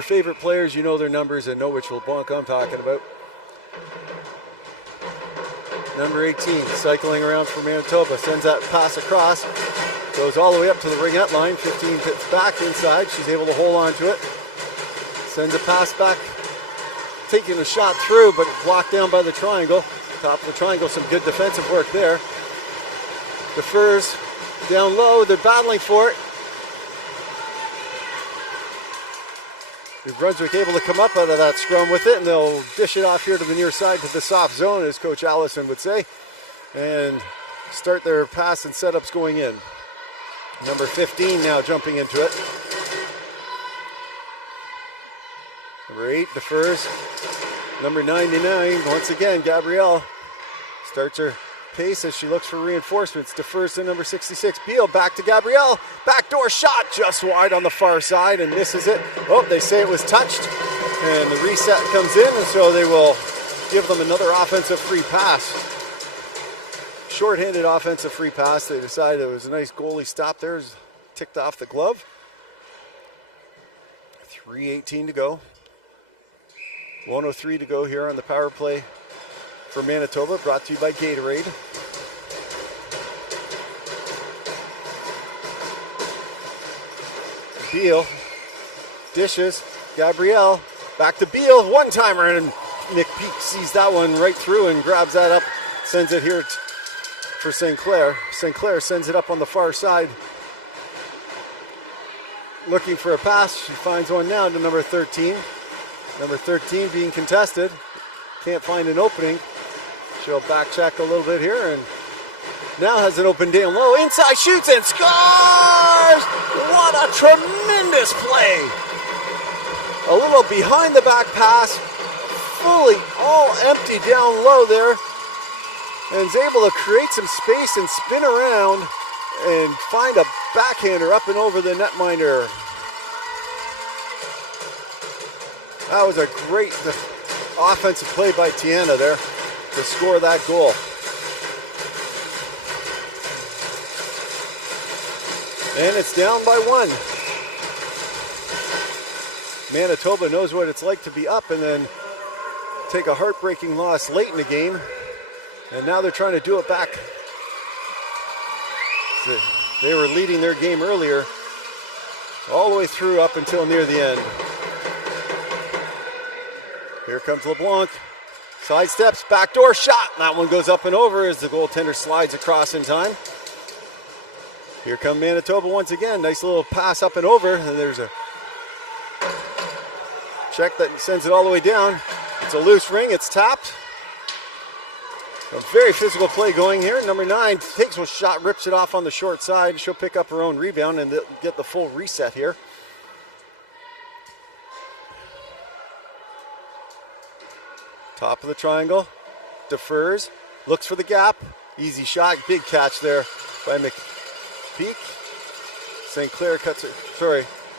favorite players, you know their numbers and know which LeBlanc I'm talking about. Number 18, cycling around for Manitoba, sends that pass across, goes all the way up to the ringette line, 15 pips back inside. She's able to hold on to it. Sends a pass back, taking a shot through, but blocked down by the triangle. Top of the triangle, some good defensive work there. Defers down low, they're battling for it. New Brunswick able to come up out of that scrum with it, and they'll dish it off here to the near side to the soft zone, as Coach Allison would say, and start their pass and setups going in. Number 15 now jumping into it. Number 8 defers. Number 99, once again, Gabrielle starts her pace as she looks for reinforcements. Defers to number 66, Beal. Back to Gabrielle. Backdoor shot just wide on the far side and misses it. Oh, they say it was touched. And the reset comes in, and so they will give them another offensive free pass. Short-handed offensive free pass. They decided it was a nice goalie stop there. Ticked off the glove. 3:18 to go. 1:03 to go here on the power play for Manitoba, brought to you by Gatorade. Beal dishes. Gabrielle back to Beal. One-timer, and Nick Peak sees that one right through and grabs that up. Sends it here for St. Clair. St. Clair sends it up on the far side. Looking for a pass. She finds one now to number 13. Number 13 being contested. Can't find an opening. She'll back check a little bit here and now has an open down low. Inside shoots and scores! What a tremendous play! A little behind the back pass. Fully all empty down low there. And is able to create some space and spin around and find a backhander up and over the netminder. That was a great offensive play by Tiana there to score that goal. And it's down by 1. Manitoba knows what it's like to be up and then take a heartbreaking loss late in the game. And now they're trying to do it back. They were leading their game earlier, all the way through up until near the end. Here comes LeBlanc. Side steps, backdoor shot. That one goes up and over as the goaltender slides across in time. Here come Manitoba once again. Nice little pass up and over. And there's a check that sends it all the way down. It's a loose ring. It's tapped. A very physical play going here. Number 9 takes a shot, rips it off on the short side. She'll pick up her own rebound and get the full reset here. Top of the triangle, defers, looks for the gap. Easy shot, big catch there by McPeak. St. Clair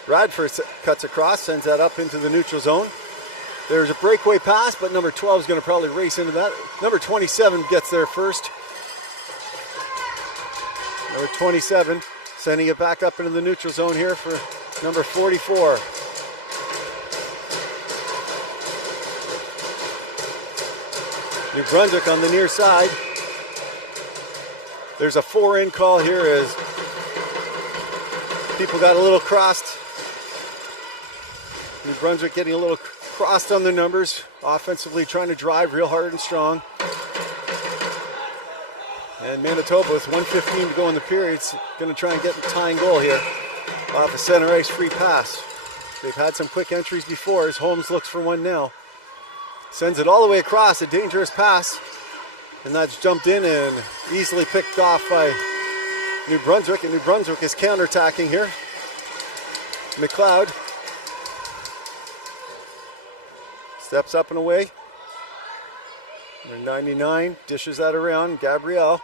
Radford cuts across, sends that up into the neutral zone. There's a breakaway pass, but number 12 is going to probably race into that. Number 27 gets there first. Number 27 sending it back up into the neutral zone here for number 44. New Brunswick on the near side. There's a 4-in call here as people got a little crossed. New Brunswick getting a little crossed on the numbers. Offensively trying to drive real hard and strong. And Manitoba with 1:15 to go in the period is going to try and get the tying goal here off a center ice free pass. They've had some quick entries before as Holmes looks for one now. Sends it all the way across, a dangerous pass. And that's jumped in and easily picked off by New Brunswick. And New Brunswick is counterattacking here. McLeod steps up and away. Number 99 dishes that around. Gabrielle,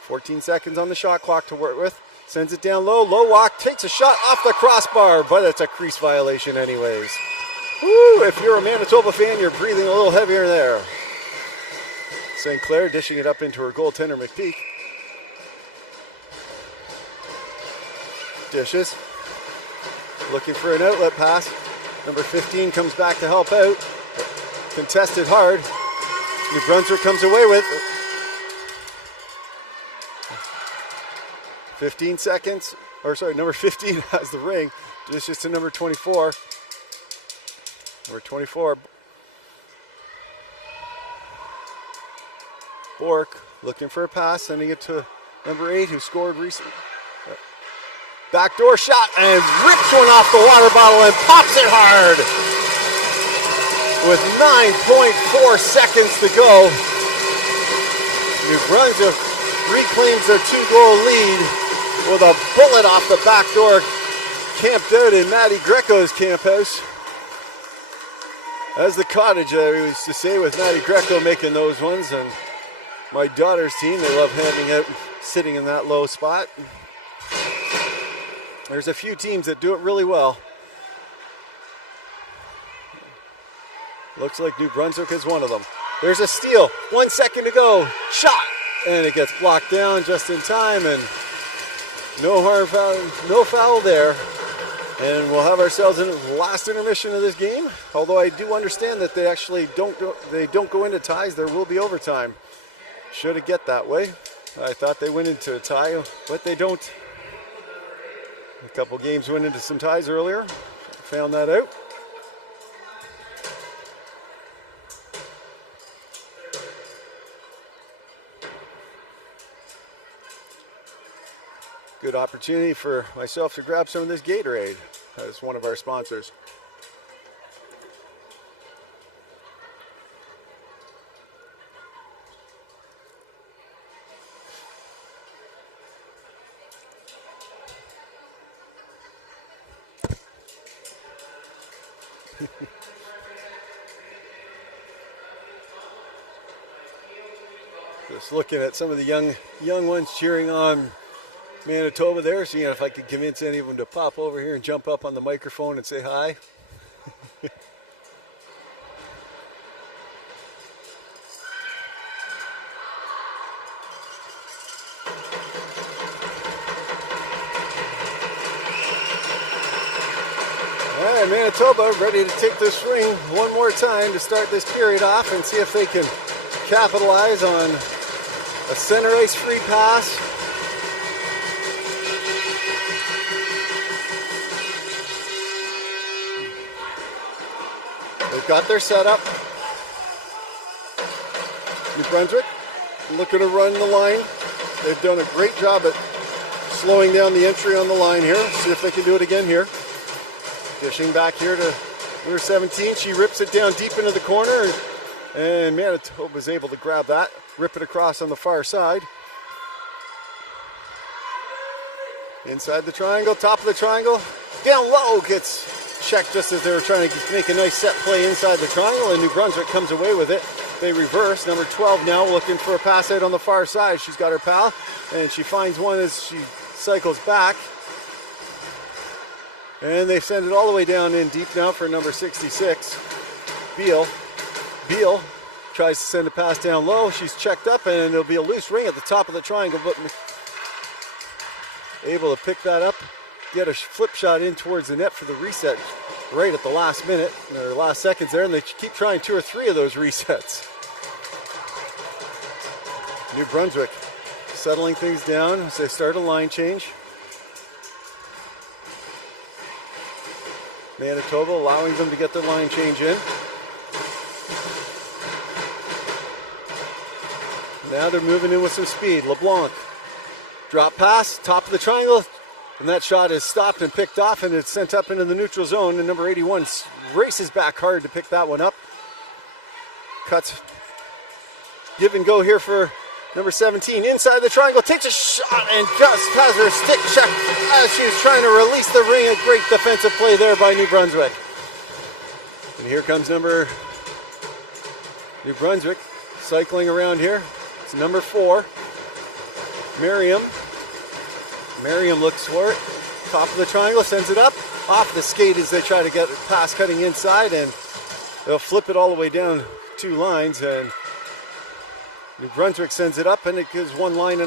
14 seconds on the shot clock to work with. Sends it down low, low walk, takes a shot off the crossbar, but it's a crease violation anyways. Woo, if you're a Manitoba fan, you're breathing a little heavier there. St. Clair dishing it up into her goaltender, McPeak. Dishes. Looking for an outlet pass. Number 15 comes back to help out. Contested hard. New Brunswick comes away with 15 seconds. Or sorry, number 15 has the ring. Dishes to number 24. Number 24. Bork looking for a pass, sending it to number 8 who scored recently. Backdoor shot and rips one off the water bottle and pops it hard. With 9.4 seconds to go, New Brunswick reclaims their 2-goal lead with a bullet off the back door camped out in Matty Greco's camp house. As the cottage, I used to say, with Matty Greco making those ones, and my daughter's team, they love handing out sitting in that low spot. There's a few teams that do it really well. Looks like New Brunswick is one of them. There's a steal, 1 second to go, shot, and it gets blocked down just in time, and no harm foul, no foul there. And we'll have ourselves in the last intermission of this game. Although I do understand that they actually don't go into ties. There will be overtime. Should it get that way. I thought they went into a tie, but they don't. A couple games went into some ties earlier. Found that out. Good opportunity for myself to grab some of this Gatorade as one of our sponsors. Just looking at some of the young ones cheering on Manitoba there, seeing if I could convince any of them to pop over here and jump up on the microphone and say hi. All right, Manitoba ready to take this swing one more time to start this period off and see if they can capitalize on a center ice free pass. They've got their setup. New Brunswick looking to run the line. They've done a great job at slowing down the entry on the line here. See if they can do it again here. Dishing back here to number 17. She rips it down deep into the corner, and Manitoba is able to grab that, rip it across on the far side. Inside the triangle, top of the triangle, down low, gets checked just as they were trying to make a nice set play inside the triangle, and New Brunswick comes away with it. They reverse. Number 12 now looking for a pass out on the far side. She's got her pal, and she finds one as she cycles back. And they send it all the way down in deep now for number 66, Beal. Beal tries to send a pass down low. She's checked up, and it'll be a loose ring at the top of the triangle, but able to pick that up, get a flip shot in towards the net for the reset right at the last minute, or last seconds there, and they keep trying 2 or 3 of those resets. New Brunswick settling things down as they start a line change. Manitoba allowing them to get their line change in. Now they're moving in with some speed. LeBlanc, drop pass, top of the triangle, and that shot is stopped and picked off, and it's sent up into the neutral zone, and number 81 races back hard to pick that one up. Cuts, give and go here for number 17. Inside the triangle, takes a shot and just has her stick checked as she's trying to release the ring. A great defensive play there by New Brunswick. And here comes New Brunswick cycling around here. It's number 4, Miriam. Miriam looks for it. Top of the triangle, sends it up. Off the skate as they try to get it past cutting inside, and they'll flip it all the way down 2 lines, and New Brunswick sends it up, and it gives 1.5 lines,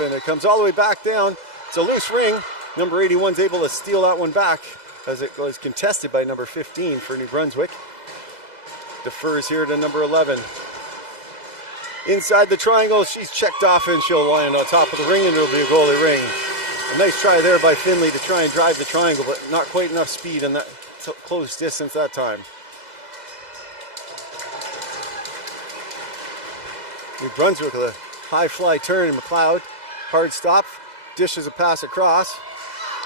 and it comes all the way back down. It's a loose ring. Number 81's able to steal that one back as it was contested by number 15 for New Brunswick. Defers here to number 11. Inside the triangle, she's checked off, and she'll land on top of the ring, and it'll be a goalie ring. A nice try there by Finley to try and drive the triangle, but not quite enough speed in that close distance that time. New Brunswick with a high fly turn in McLeod. Hard stop, dishes a pass across.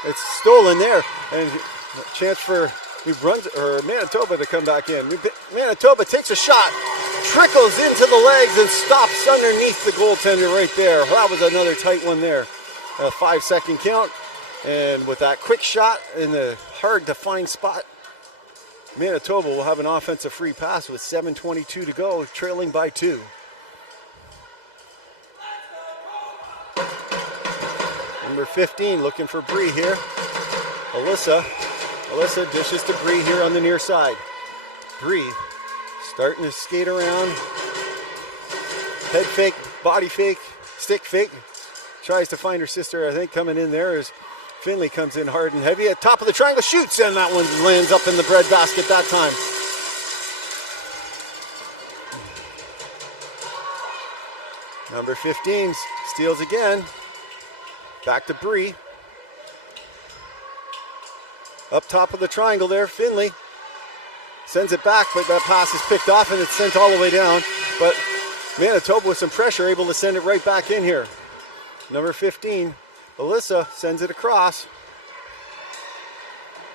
It's stolen there, and a chance for Manitoba to come back in. Manitoba takes a shot, trickles into the legs, and stops underneath the goaltender right there. That was another tight one there. A 5-second count, and with that quick shot in the hard-to-find spot, Manitoba will have an offensive free pass with 7:22 to go, trailing by 2. Number 15 looking for Bree here. Alyssa dishes to Bree here on the near side. Bree starting to skate around. Head fake, body fake, stick fake. Tries to find her sister, I think, coming in there as Finley comes in hard and heavy at top of the triangle, shoots, and that one lands up in the breadbasket that time. Number 15 steals again. Back to Bree. Up top of the triangle there, Finley sends it back, but that pass is picked off and it's sent all the way down. But Manitoba with some pressure able to send it right back in here. Number 15, Alyssa sends it across.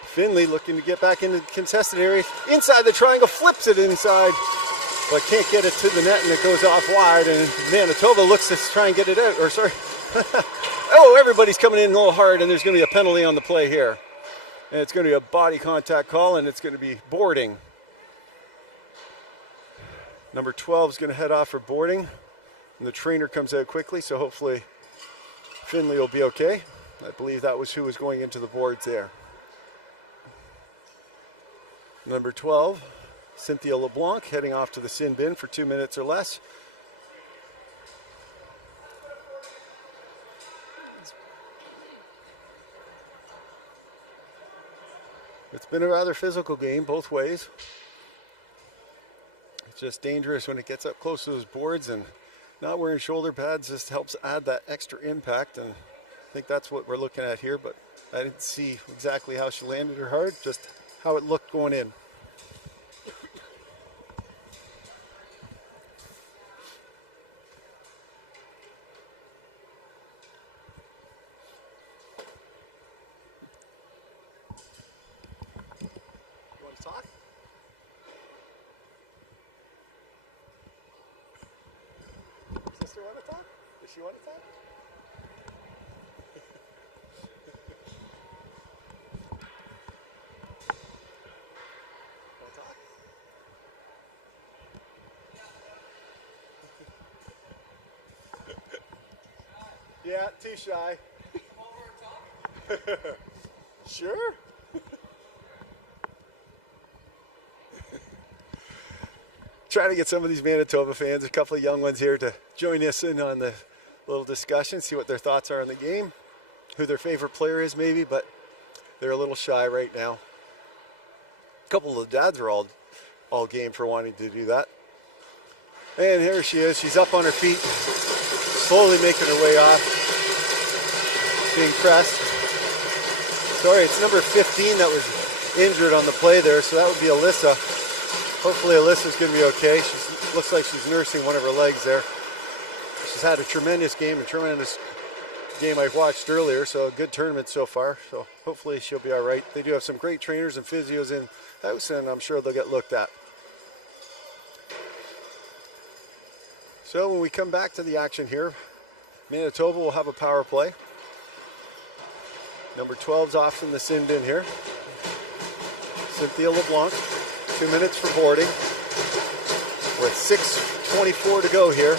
Finley looking to get back into the contested area. Inside the triangle, flips it inside, but can't get it to the net, and it goes off wide. And Manitoba looks to try and get it out. Or sorry. Oh, everybody's coming in a little hard, and there's going to be a penalty on the play here. And it's going to be a body contact call, and it's going to be boarding. Number 12 is going to head off for boarding. And the trainer comes out quickly, so hopefully Finley will be okay. I believe that was who was going into the boards there. Number 12, Cynthia LeBlanc, heading off to the sin bin for 2 minutes or less. It's been a rather physical game both ways. It's just dangerous when it gets up close to those boards, and not wearing shoulder pads just helps add that extra impact, and I think that's what we're looking at here, but I didn't see exactly how she landed her hard, just how it looked going in. You want to talk? Sister want to talk? Does she want to talk? Want to talk? Yeah, too shy. Sure. Trying to get some of these Manitoba fans, a couple of young ones here, to join us in on the little discussion, see what their thoughts are on the game, who their favorite player is maybe, but they're a little shy right now. A couple of the dads are all game for wanting to do that. And here she is, she's up on her feet, slowly making her way off, being pressed. Sorry, it's number 15 that was injured on the play there, so that would be Alyssa. Hopefully Alyssa's going to be okay. She looks like she's nursing one of her legs there. She's had a tremendous game I've watched earlier, so a good tournament so far. So hopefully she'll be all right. They do have some great trainers and physios in house, and I'm sure they'll get looked at. So when we come back to the action here, Manitoba will have a power play. Number 12's off in the sin bin here. Cynthia LeBlanc. 2 minutes for boarding with 6:24 to go here.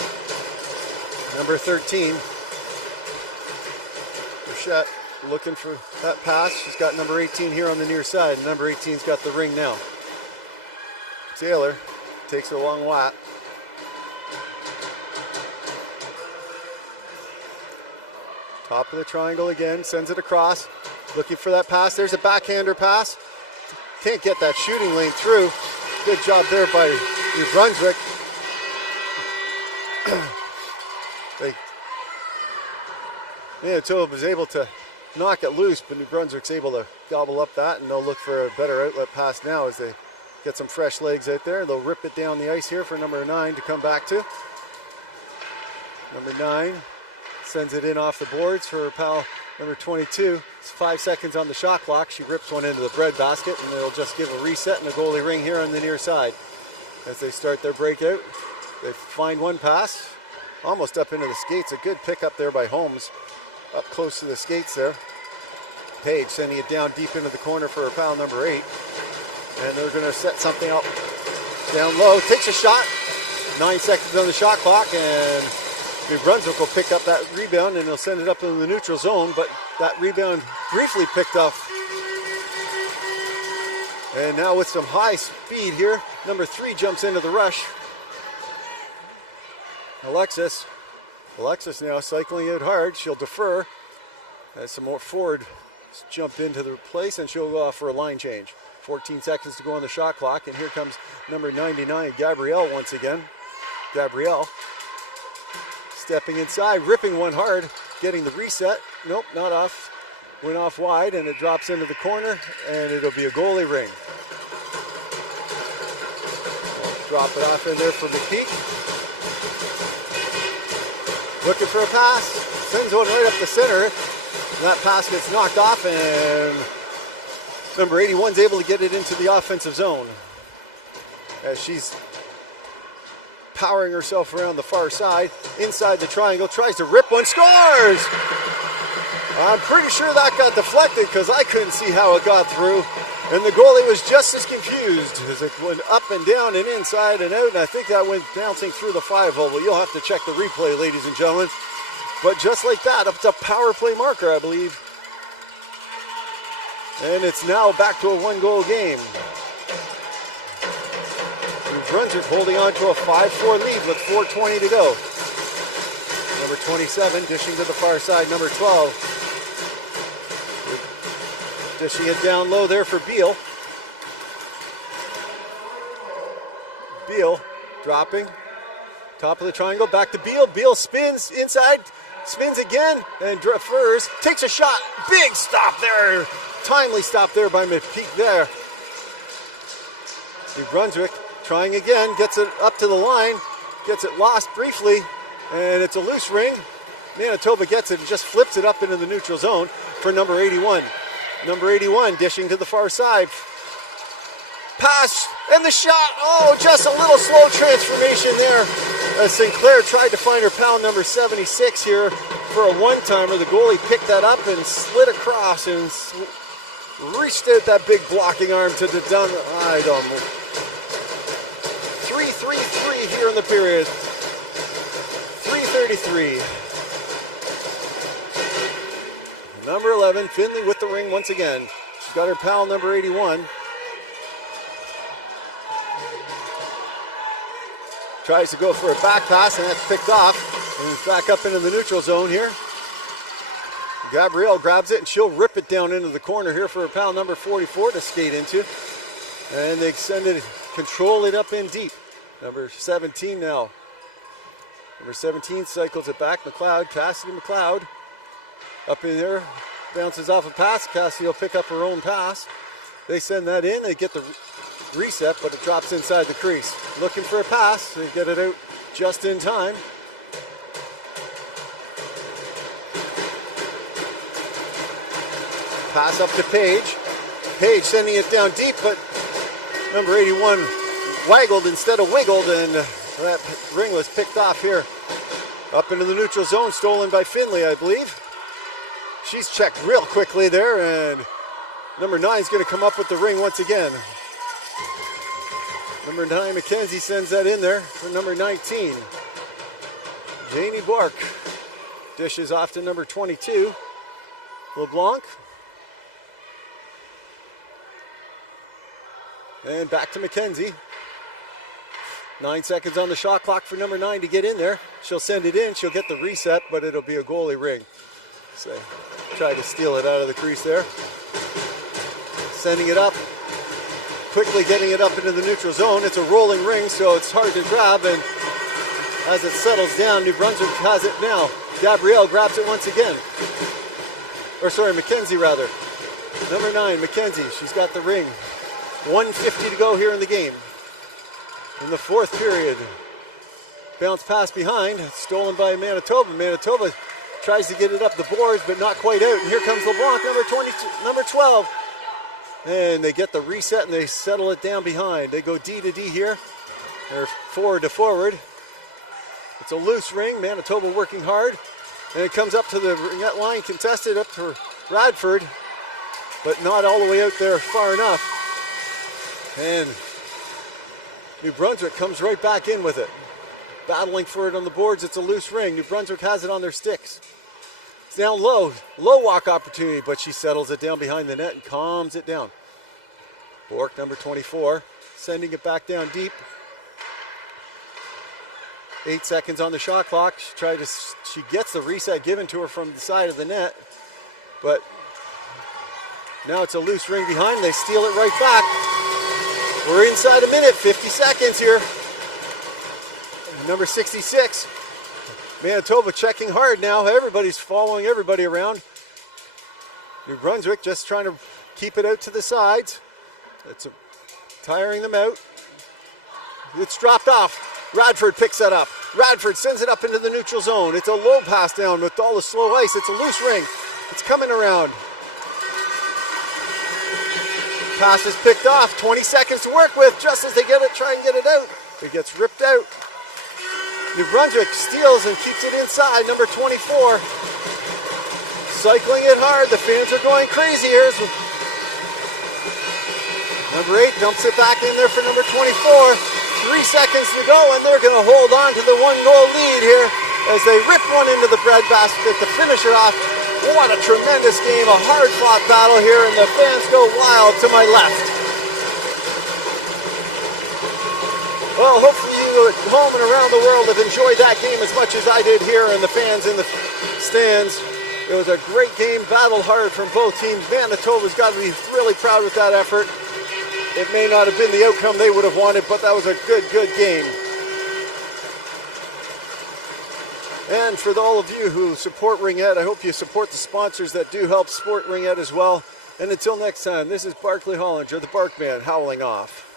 Number 13, Rochette, looking for that pass. She's got number 18 here on the near side, and number 18's got the ring now. Taylor takes a long whack. Top of the triangle again, sends it across, looking for that pass. There's a backhander pass. Can't get that shooting lane through. Good job there by New Brunswick. Manitoba was able to knock it loose, but New Brunswick's able to gobble up that, and they'll look for a better outlet pass now as they get some fresh legs out there. They'll rip it down the ice here for number 9 to come back to. Number 9 sends it in off the boards for her pal Number 22, it's 5 seconds on the shot clock. She rips one into the breadbasket, and they'll just give a reset and a goalie ring here on the near side. As they start their breakout, they find one pass, almost up into the skates. A good pick up there by Holmes, up close to the skates there. Page sending it down deep into the corner for her pal number 8. And they're going to set something up down low. Takes a shot. 9 seconds on the shot clock, and New Brunswick will pick up that rebound, and they'll send it up in the neutral zone, but that rebound briefly picked off. And now with some high speed here, number 3 jumps into the rush. Alexis now cycling out hard. She'll defer as some more forward jump into the place, and she'll go off for a line change. 14 seconds to go on the shot clock, and here comes number 99, Gabrielle, once again. Gabrielle stepping inside, ripping one hard, getting the reset. Nope, not off. Went off wide, and it drops into the corner, and it'll be a goalie ring. Drop it off in there for McPeak. Looking for a pass. Sends one right up the center. And that pass gets knocked off, and number 81's able to get it into the offensive zone. As she's powering herself around the far side, inside the triangle, tries to rip one, scores! I'm pretty sure that got deflected because I couldn't see how it got through. And the goalie was just as confused as it went up and down and inside and out. And I think that went bouncing through the 5-hole. But you'll have to check the replay, ladies and gentlemen. But just like that, up to power play marker, I believe. And it's now back to a 1-goal game. New Brunswick holding on to a 5-4 lead with 4:20 to go. Number 27 dishing to the far side. Number 12 dishing it down low there for Beal. Beal dropping. Top of the triangle, back to Beal. Beal spins inside, spins again, and defers. Takes a shot. Big stop there. Timely stop there by McPeak there. New Brunswick trying again, gets it up to the line, gets it lost briefly, and it's a loose ring. Manitoba gets it and just flips it up into the neutral zone for number 81. Number 81 dishing to the far side. Pass, and the shot. Oh, just a little slow transformation there. As Sinclair tried to find her pal number 76 here for a one-timer. The goalie picked that up and slid across and reached out that big blocking arm to the down. I don't know. 3-3-3 here in the period. 3:33. Number 11, Finley with the ring once again. She's got her pal number 81. Tries to go for a back pass, and that's picked off. And it's back up into the neutral zone here. Gabrielle grabs it, and she'll rip it down into the corner here for her pal number 44 to skate into. And they send it, control it up in deep. Number 17 now. Number 17 cycles it back. McLeod, Cassidy McLeod. Up in there, bounces off a pass. Cassidy will pick up her own pass. They send that in, they get the reset, but it drops inside the crease. Looking for a pass, they get it out just in time. Pass up to Page. Page sending it down deep, but number 81 waggled instead of wiggled, and that ring was picked off here. Up into the neutral zone, stolen by Finley, I believe. She's checked real quickly there, and number 9 is going to come up with the ring once again. Number 9, McKenzie sends that in there for number 19. Janie Bork dishes off to number 22, LeBlanc. And back to McKenzie. 9 seconds on the shot clock for number 9 to get in there. She'll send it in, she'll get the reset, but it'll be a goalie ring. So try to steal it out of the crease there. Sending it up, quickly getting it up into the neutral zone. It's a rolling ring, so it's hard to grab, and as it settles down, New Brunswick has it now. Gabrielle grabs it once again. Or sorry, McKenzie rather. Number 9, McKenzie, she's got the ring. 1:50 to go here in the game. In the fourth period. Bounce pass behind, stolen by Manitoba. Manitoba tries to get it up the boards, but not quite out. And here comes LeBlanc, number 12. And they get the reset and they settle it down behind. They go D to D here. They're forward to forward. It's a loose ring. Manitoba working hard. And it comes up to the net line, contested up to Radford, but not all the way out there far enough. And New Brunswick comes right back in with it. Battling for it on the boards. It's a loose ring. New Brunswick has it on their sticks. It's down low. Low walk opportunity, but she settles it down behind the net and calms it down. Bork, number 24, sending it back down deep. 8 seconds on the shot clock. She gets the reset given to her from the side of the net, but now it's a loose ring behind. They steal it right back. We're inside a minute, 50 seconds here. Number 66. Manitoba checking hard now. Everybody's following everybody around. New Brunswick just trying to keep it out to the sides. It's tiring them out. It's dropped off. Radford picks that up. Radford sends it up into the neutral zone. It's a low pass down with all the slow ice. It's a loose ring. It's coming around. Pass is picked off. 20 seconds to work with just as they try and get it out. It gets ripped out. New Brunswick steals and keeps it inside. Number 24. Cycling it hard. The fans are going crazy here. Number 8 dumps it back in there for number 24. 3 seconds to go, and they're going to hold on to the 1-goal lead here as they rip one into the breadbasket to finish it off. What a tremendous game, a hard-fought battle here, and the fans go wild to my left. Well, hopefully you at home and around the world have enjoyed that game as much as I did here, and the fans in the stands. It was a great game, battled hard from both teams. Manitoba's got to be really proud with that effort. It may not have been the outcome they would have wanted, but that was a good game. And for all of you who support Ringette, I hope you support the sponsors that do help support Ringette as well. And until next time, this is Barkley Hollinger, the Barkman, howling off.